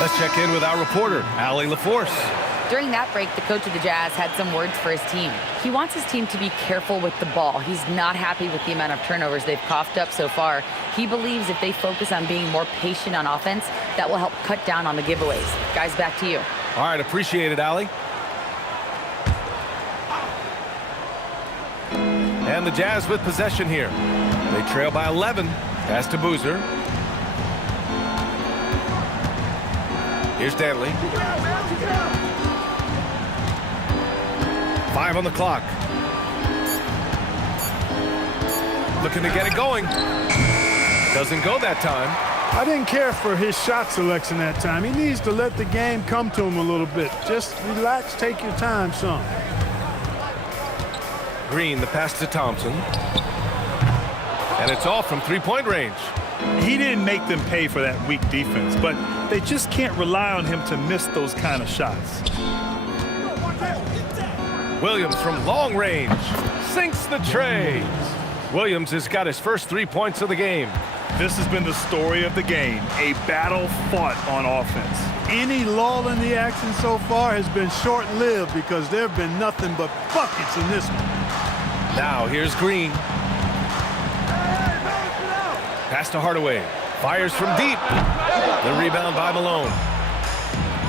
Let's check in with our reporter, Allie LaForce. During that break, the coach of the Jazz had some words for his team. He wants his team to be careful with the ball. He's not happy with the amount of turnovers they've coughed up so far. He believes if they focus on being more patient on offense, that will help cut down on the giveaways. Guys, back to you. All right, appreciate it, Allie. And the Jazz with possession here. They trail by 11. Pass to Boozer. Here's Dantley. 5 on the clock. Looking to get it going. Doesn't go that time. I didn't care for his shot selection that time. He needs to let the game come to him a little bit. Just relax, take your time some. Green, the pass to Thompson. And it's off from three-point range. He didn't make them pay for that weak defense, but they just can't rely on him to miss those kind of shots. Williams from long range sinks the tray. Williams has got his first 3 points of the game. This has been the story of the game, a battle fought on offense. Any lull in the action so far has been short-lived because there have been nothing but buckets in this one. Now here's Green. Pass to Hardaway. Fires from deep. The rebound by Malone.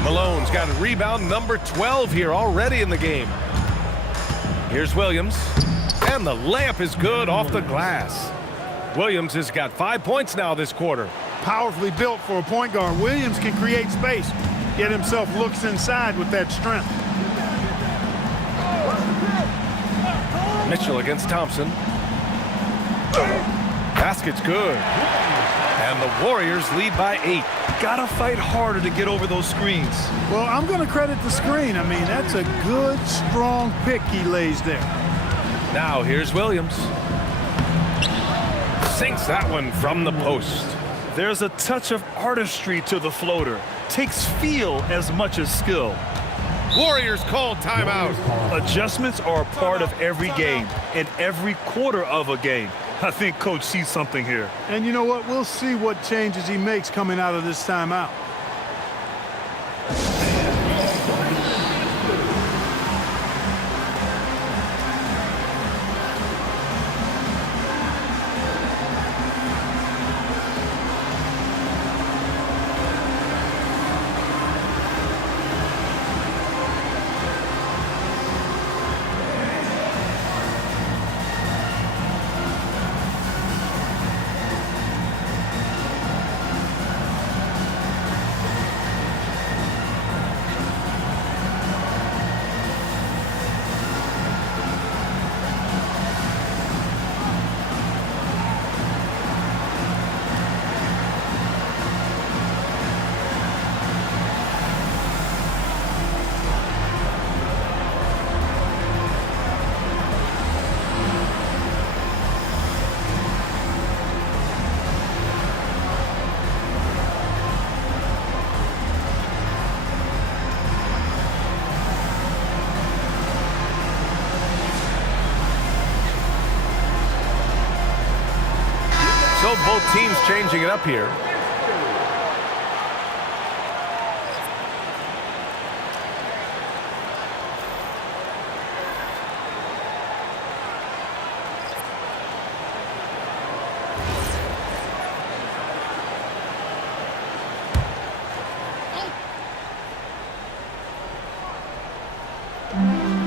Malone's got a rebound number 12 here already in the game. Here's Williams. And the layup is good off the glass. Williams has got 5 points now this quarter. Powerfully built for a point guard. Williams can create space, get himself looks inside with that strength. Mitchell against Thompson. Basket's good. And the Warriors lead by 8. Gotta fight harder to get over those screens. Well, I'm going to credit the screen. I mean, that's a good, strong pick he lays there. Now here's Williams. Sinks that one from the post. There's a touch of artistry to the floater. Takes feel as much as skill. Warriors call timeout. Adjustments are a part of every game and every quarter of a game. I think Coach sees something here. And you know what? We'll see what changes he makes coming out of this timeout. So both teams changing it up here.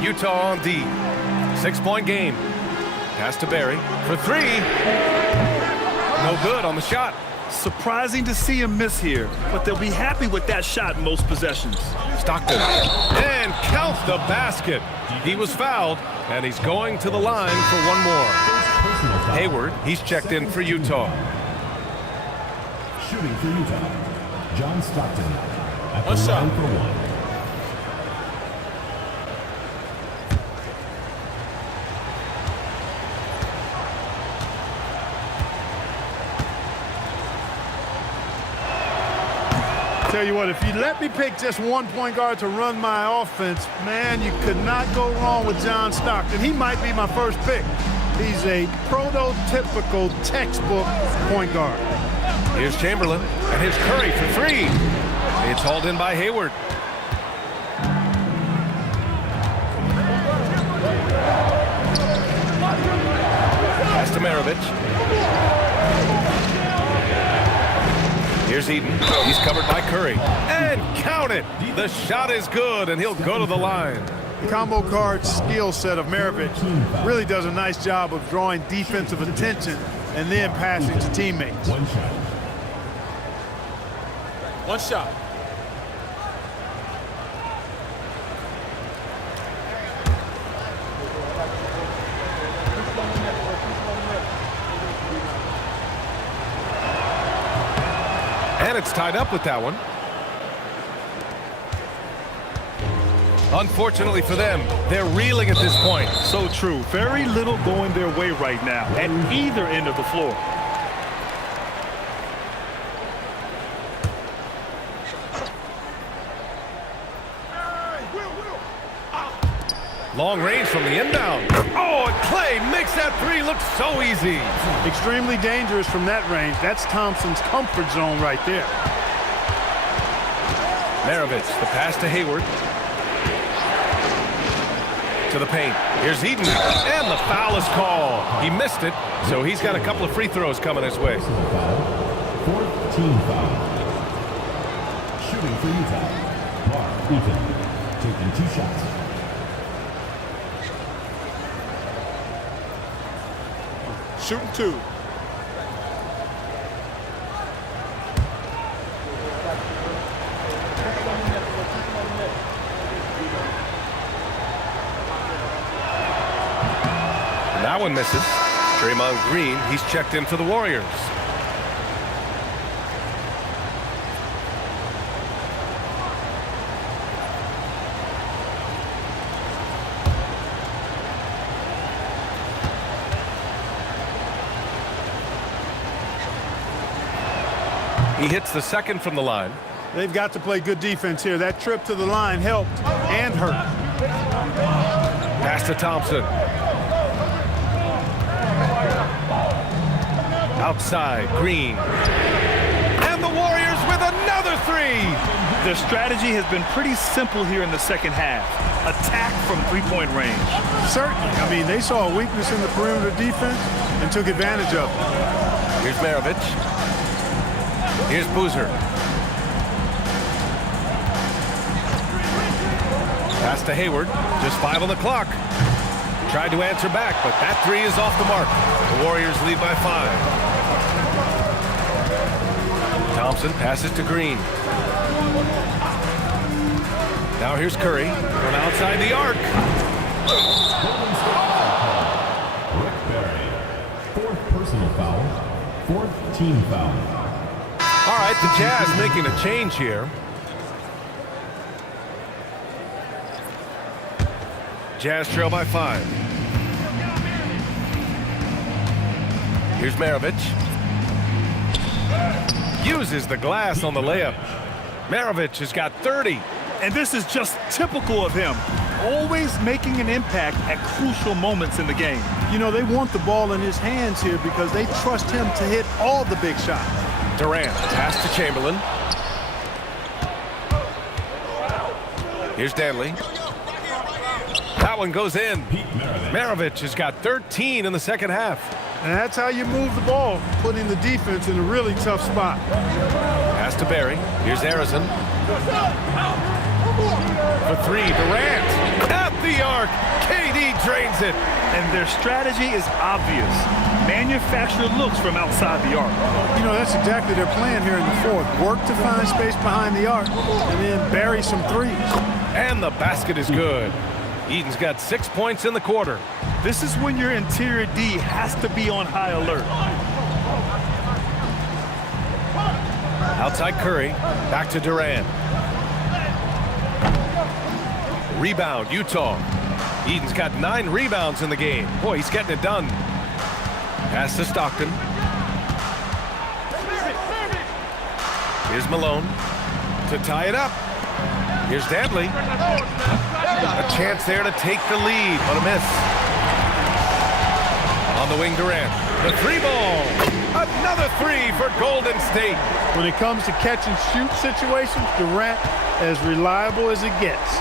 Utah on D. 6-point game. Pass to Barry for 3. No good on the shot. Surprising to see him miss here, but they'll be happy with that shot in most possessions. Stockton. And count the basket. He was fouled, and he's going to the line for one more. Hayward, he's checked in for Utah. Shooting for Utah, John Stockton at One the shot. line for 1. Tell you what, if you let me pick just one point guard to run my offense, man, you could not go wrong with John Stockton. He might be my first pick. He's a prototypical textbook point guard. Here's Chamberlain, and his Curry for 3. It's hauled in by Hayward. Pass to Maravich. Here's Eden. He's covered by Curry. And count it! The shot is good, and he'll go to the line. The combo guard skill set of Maravich really does a nice job of drawing defensive attention and then passing to teammates. One shot. One shot. And it's tied up with that one. Unfortunately for them, they're reeling at this point. So true. Very little going their way right now at either end of the floor. Long range from the inbound. Oh, and Clay makes that three look so easy. Extremely dangerous from that range. That's Thompson's comfort zone right there. Maravich, the pass to Hayward. To the paint. Here's Eaton, and the foul is called. He missed it, so he's got a couple of free throws coming his way. Fourth team foul. Shooting for Utah. Mark Eaton, taking 2 shots. Shooting 2. That one misses. Draymond Green, he's checked in for the Warriors. He hits the second from the line. They've got to play good defense here. That trip to the line helped and hurt. Pass to Thompson. Outside, Green. And the Warriors with another three. Their strategy has been pretty simple here in the second half. Attack from three-point range. Certainly. I mean, they saw a weakness in the perimeter defense and took advantage of it. Here's Maravich. Here's Boozer. Pass to Hayward. Just 5 on the clock. Tried to answer back, but that three is off the mark. The Warriors lead by 5. Thompson passes to Green. Now here's Curry from outside the arc. Rick Barry. 4th personal foul. 4th team foul. All right, the Jazz making a change here. Jazz trail by 5. Here's Maravich. Uses the glass on the layup. Maravich has got 30. And this is just typical of him. Always making an impact at crucial moments in the game. You know, they want the ball in his hands here because they trust him to hit all the big shots. Durant, pass to Chamberlain. Here's Danley. That one goes in. Maravich has got 13 in the second half. And that's how you move the ball, putting the defense in a really tough spot. Pass to Barry. Here's Arizon. For 3, Durant. At the arc. KD drains it. And their strategy is obvious. Manufacture looks from outside the arc. You know, that's exactly their plan here in the 4th. Work to find space behind the arc and then bury some threes. And the basket is good. Eaton's got 6 points in the quarter. This is when your interior D has to be on high alert. Outside Curry. Back to Durant. Rebound, Utah. Eaton's got 9 rebounds in the game. Boy, he's getting it done. Pass to Stockton. Here's Malone to tie it up. Here's Danley. A chance there to take the lead, but a miss. On the wing, Durant. The 3 ball. Another 3 for Golden State. When it comes to catch and shoot situations, Durant as reliable as it gets.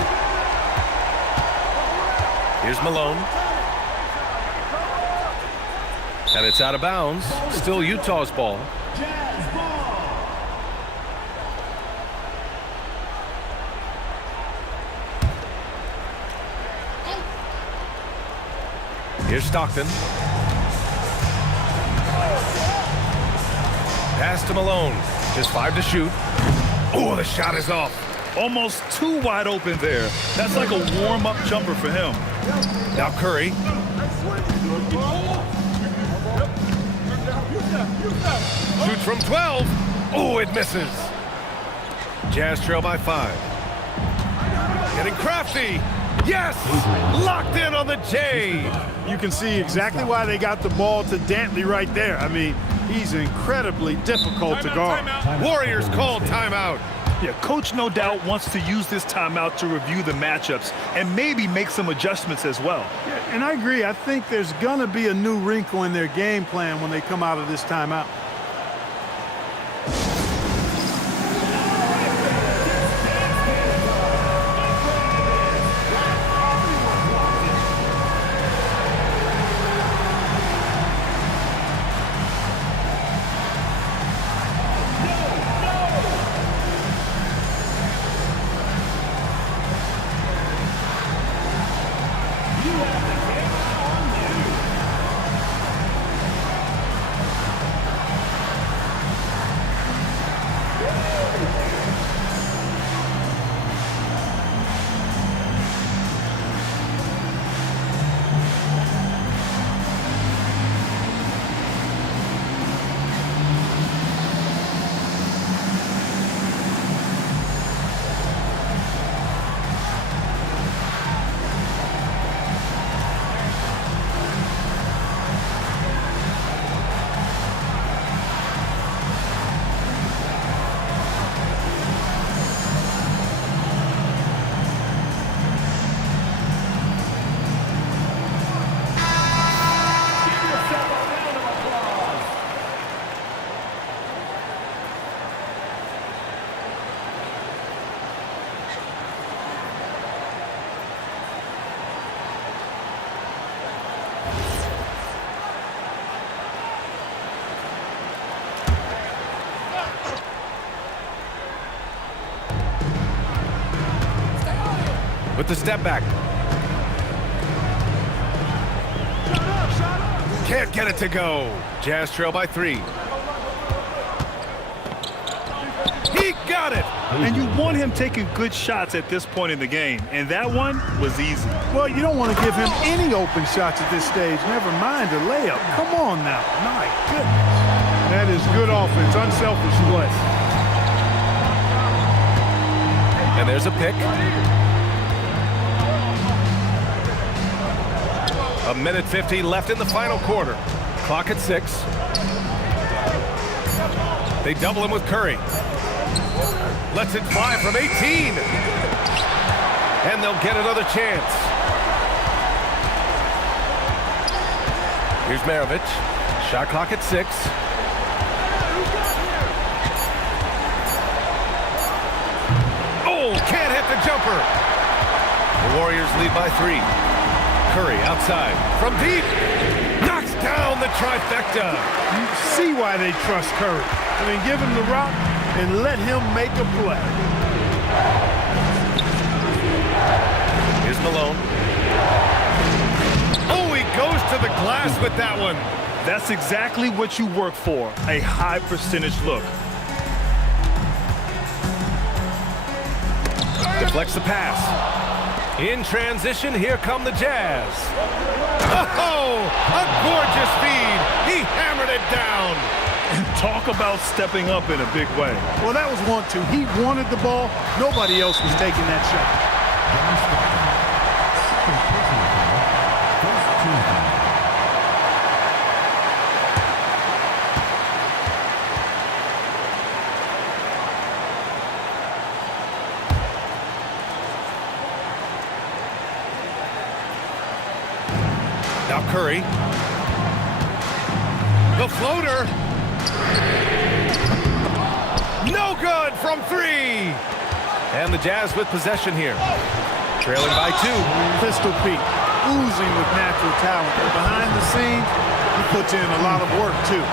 Here's Malone. And it's out of bounds. Still Utah's ball. Here's Stockton. Pass to Malone. Just 5 to shoot. Oh, the shot is off. Almost too wide open there. That's like a warm-up jumper for him. Now Curry. Shoots from 12. Oh, it misses. Jazz trail by 5. Getting crafty. Yes! Locked in on the J. You can see exactly why they got the ball to Dantley right there. I mean, he's incredibly difficult to guard. Warriors call timeout. Yeah, coach no doubt wants to use this timeout to review the matchups and maybe make some adjustments as well. Yeah, and I agree. I think there's going to be a new wrinkle in their game plan when they come out of this timeout. With the step back. Can't get it to go. Jazz trail by 3. He got it. And you want him taking good shots at this point in the game, and that one was easy. Well, you don't want to give him any open shots at this stage, never mind a layup. Come on now. My goodness. That is good offense, unselfish play. And there's a pick. A minute 50 left in the final quarter. Clock at 6. They double him with Curry. Lets it fly from 18. And they'll get another chance. Here's Maravich. Shot clock at 6. Oh, can't hit the jumper. The Warriors lead by 3. Curry outside from deep. Knocks down the trifecta. You see why they trust Curry. I mean, give him the rock and let him make a play. Here's Malone. Oh, he goes to the glass with that one. That's exactly what you work for, a high percentage look. Deflects the pass. In transition, here come the Jazz. Oh, a gorgeous feed. He hammered it down. Talk about stepping up in a big way. Well, that was 1-2. He wanted the ball. Nobody else was taking that shot. Now Curry. The floater. No good from 3. And the Jazz with possession here. Trailing by 2. Pistol Pete, oozing with natural talent. But behind the scenes, he puts in a lot of work, too.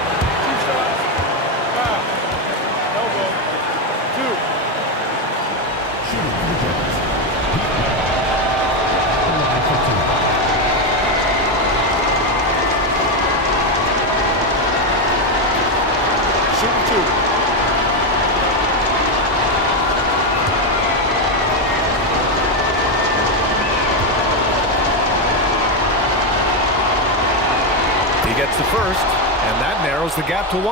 Gets the first, and that narrows the gap to 1.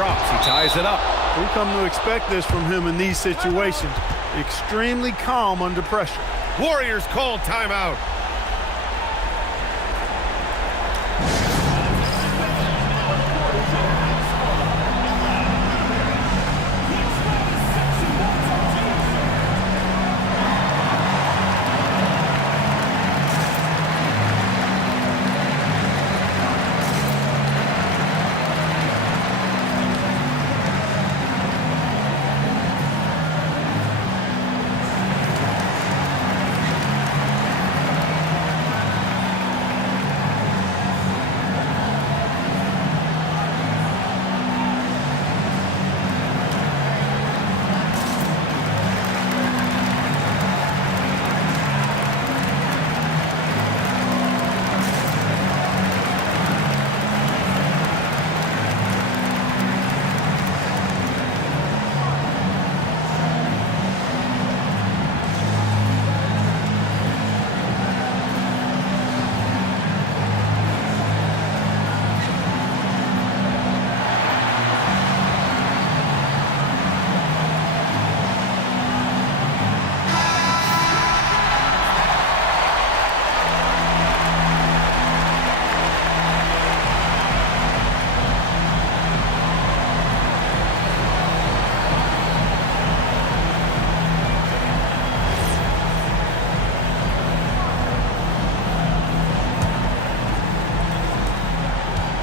drops. He ties it up. We come to expect this from him in these situations. Extremely calm under pressure. Warriors call timeout.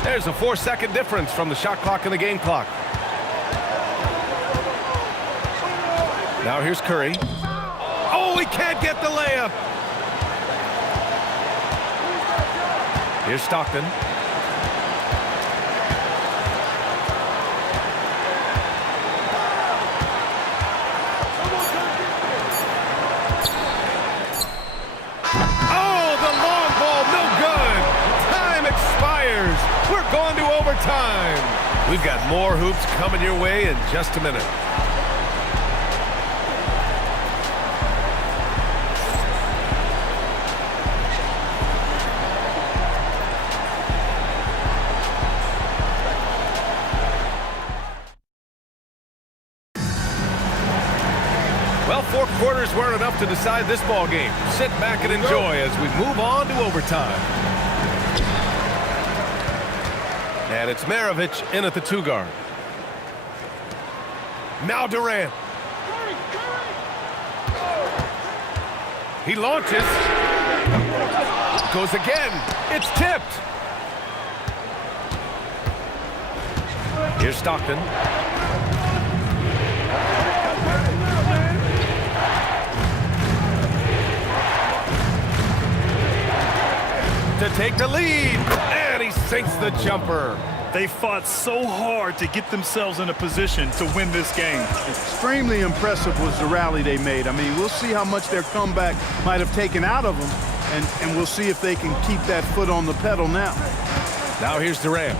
There's a 4-second difference from the shot clock and the game clock. Now here's Curry. Oh, he can't get the layup. Here's Stockton. Oh, the long ball, no good. Time expires. We're going to overtime. We've got more hoops coming your way in just a minute. Well, 4 quarters weren't enough to decide this ball game. Sit back and enjoy as we move on to overtime. And it's Maravich in at the 2 guard. Now Durant. He launches. Goes again. It's tipped. Here's Stockton. To take the lead, and he sinks the jumper. They fought so hard to get themselves in a position to win this game. Extremely impressive was the rally they made. I mean, we'll see how much their comeback might have taken out of them, and we'll see if they can keep that foot on the pedal now. Now here's Durant.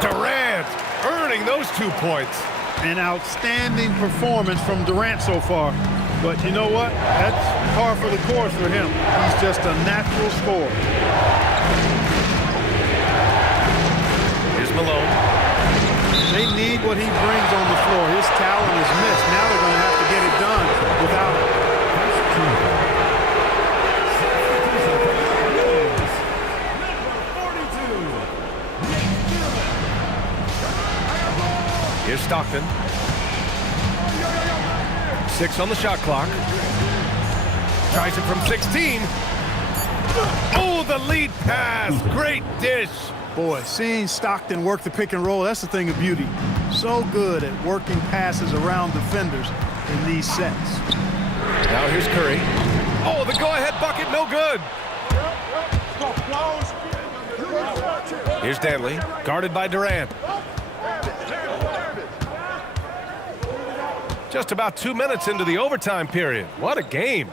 Durant earning those 2 points. An outstanding performance from Durant so far. But you know what? That's par for the course for him. He's just a natural scorer. Here's Malone. They need what he brings on the floor. His talent is missed. Now they're going to have to get it done without him. Here's Stockton. 6 on the shot clock. Tries it from 16. Oh, the lead pass. Great dish. Boy, seeing Stockton work the pick and roll, that's the thing of beauty. So good at working passes around defenders in these sets. Now here's Curry. Oh, the go-ahead bucket, no good. Here's Danley, guarded by Durant. Just about 2 minutes into the overtime period. What a game.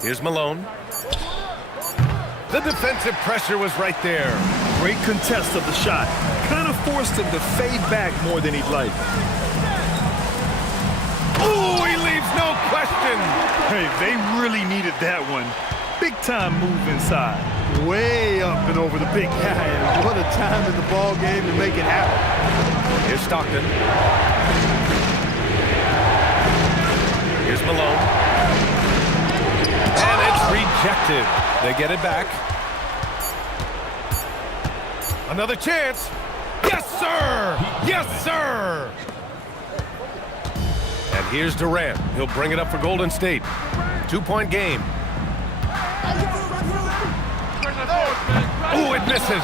Here's Malone. The defensive pressure was right there. Great contest of the shot. Kind of forced him to fade back more than he'd like. Oh, he leaves no question. Hey, they really needed that one. Big time move inside. way up and over the big guy. And what a time in the ball game to make it happen. Here's Stockton. Here's Malone. And it's rejected. They get it back. Another chance. Yes, sir! Yes, sir! And here's Durant. He'll bring it up for Golden State. 2-point game. Oh, it misses.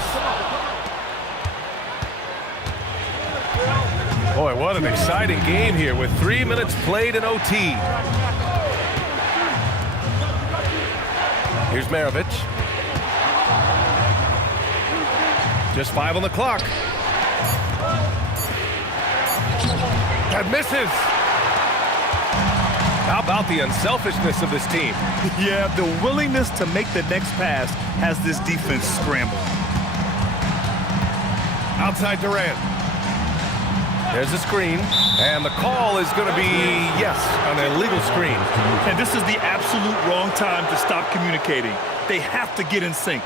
Boy, what an exciting game here with 3 minutes played in OT. Here's Maravich. Just 5 on the clock. That misses. How about the unselfishness of this team? Yeah, the willingness to make the next pass has this defense scrambled. Outside Durant. There's a screen, and the call is going to be, yes, an illegal screen. And this is the absolute wrong time to stop communicating. They have to get in sync.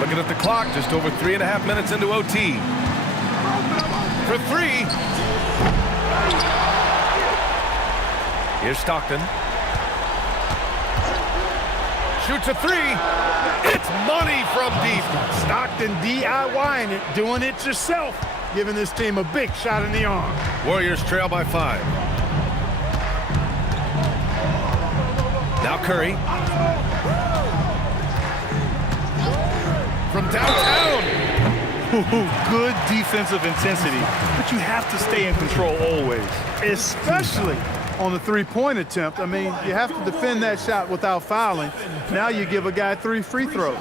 Looking at the clock, just over 3.5 minutes into OT. For 3. Here's Stockton. Shoots a 3. It's money from deep. Stockton DIYing it, doing it yourself, giving this team a big shot in the arm. Warriors trail by 5. Now Curry. From downtown. Good defensive intensity, but you have to stay in control always. Especially on the three-point attempt. I mean, you have to defend that shot without fouling. Now you give a guy 3 free throws.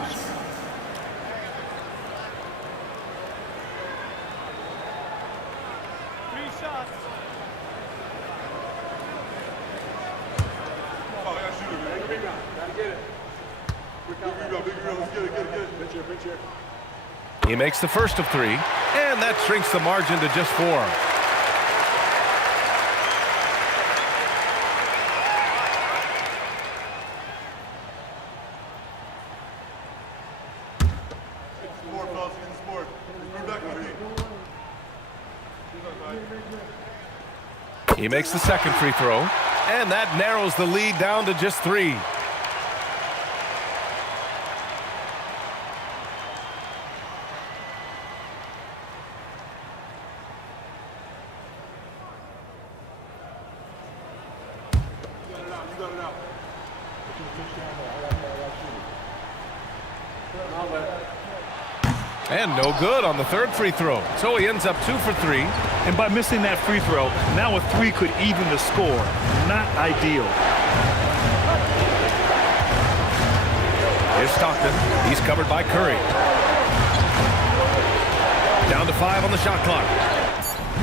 He makes the first of 3, and that shrinks the margin to just 4. He makes the second free throw, and that narrows the lead down to just 3. And no good on the third free throw. So he ends up 2 for 3. And by missing that free throw, now a 3 could even the score. Not ideal. Here's Stockton. He's covered by Curry. Down to 5 on the shot clock.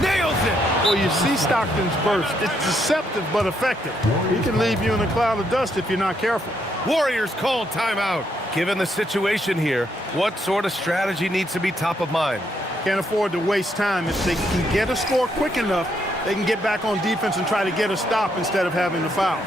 Nails it! Well, you see Stockton's burst. It's deceptive but effective. He can leave you in a cloud of dust if you're not careful. Warriors called timeout. Given the situation here, what sort of strategy needs to be top of mind? Can't afford to waste time. If they can get a score quick enough, they can get back on defense and try to get a stop instead of having to foul.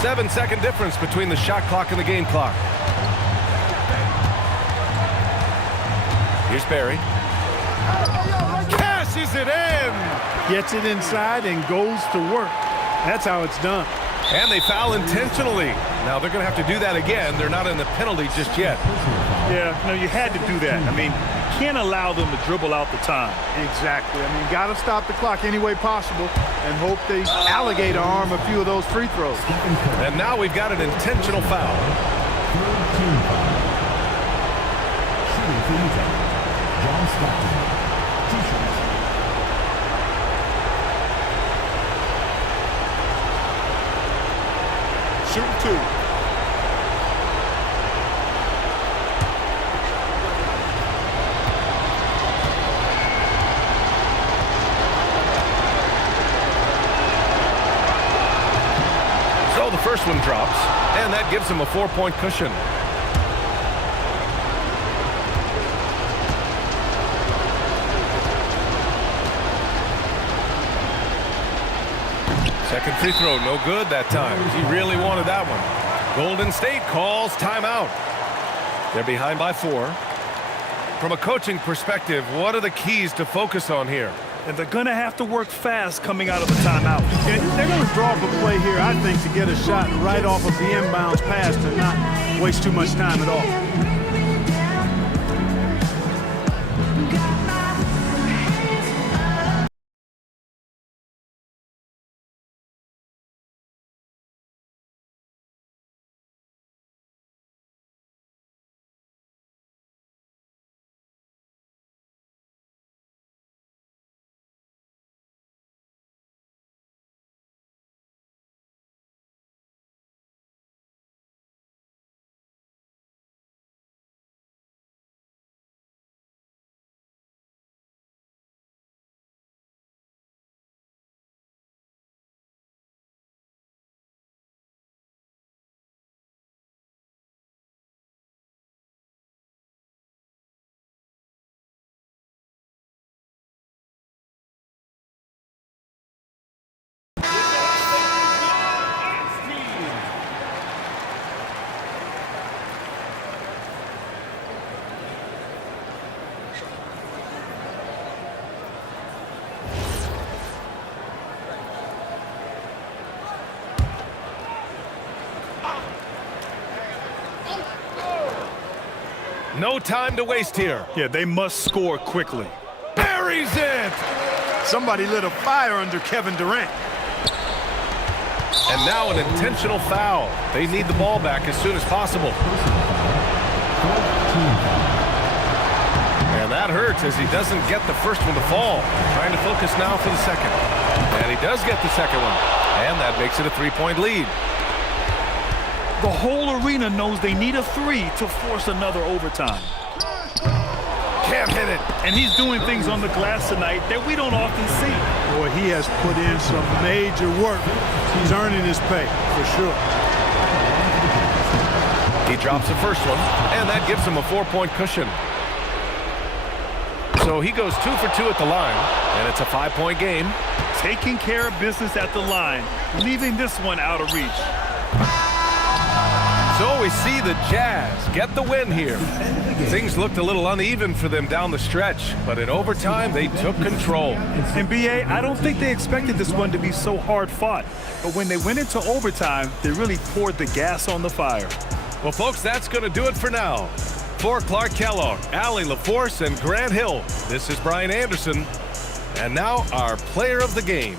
7-second difference between the shot clock and the game clock. Here's Barry. Cashes it in! Gets it inside and goes to work. That's how it's done. And they foul intentionally. Now they're going to have to do that again. They're not in the penalty just yet. Yeah, no, you had to do that. I mean, you can't allow them to dribble out the time. Exactly. I mean, got to stop the clock any way possible and hope they alligator arm a few of those free throws. And now we've got an intentional foul. Third team foul. Shooting for Utah, John Stockton. 2 shots. Shoot 2. So the first one drops, and that gives him a 4-point cushion. Second free throw, no good that time. He really wanted that one. Golden State calls timeout. They're behind by 4. From a coaching perspective, what are the keys to focus on here? And they're going to have to work fast coming out of the timeout. And they're going to draw up a play here, I think, to get a shot right off of the inbounds pass to not waste too much time at all. No time to waste here. Yeah, they must score quickly. Buries it! Somebody lit a fire under Kevin Durant. And now an intentional foul. They need the ball back as soon as possible. And that hurts as he doesn't get the first one to fall. Trying to focus now for the second. And he does get the second one. And that makes it a 3-point lead. The whole arena knows they need a 3 to force another overtime. Can't hit it. And he's doing things on the glass tonight that we don't often see. Boy, he has put in some major work. He's earning his pay, for sure. He drops the first one, and that gives him a 4-point cushion. So he goes 2 for 2 at the line, and it's a 5-point game. Taking care of business at the line, leaving this one out of reach. So we see the Jazz get the win here. Things looked a little uneven for them down the stretch, but in overtime, they took control. And B.A., I don't think they expected this one to be so hard fought. But when they went into overtime, they really poured the gas on the fire. Well, folks, that's going to do it for now. For Clark Kellogg, Allie LaForce, and Grant Hill, this is Brian Anderson. And now our player of the game.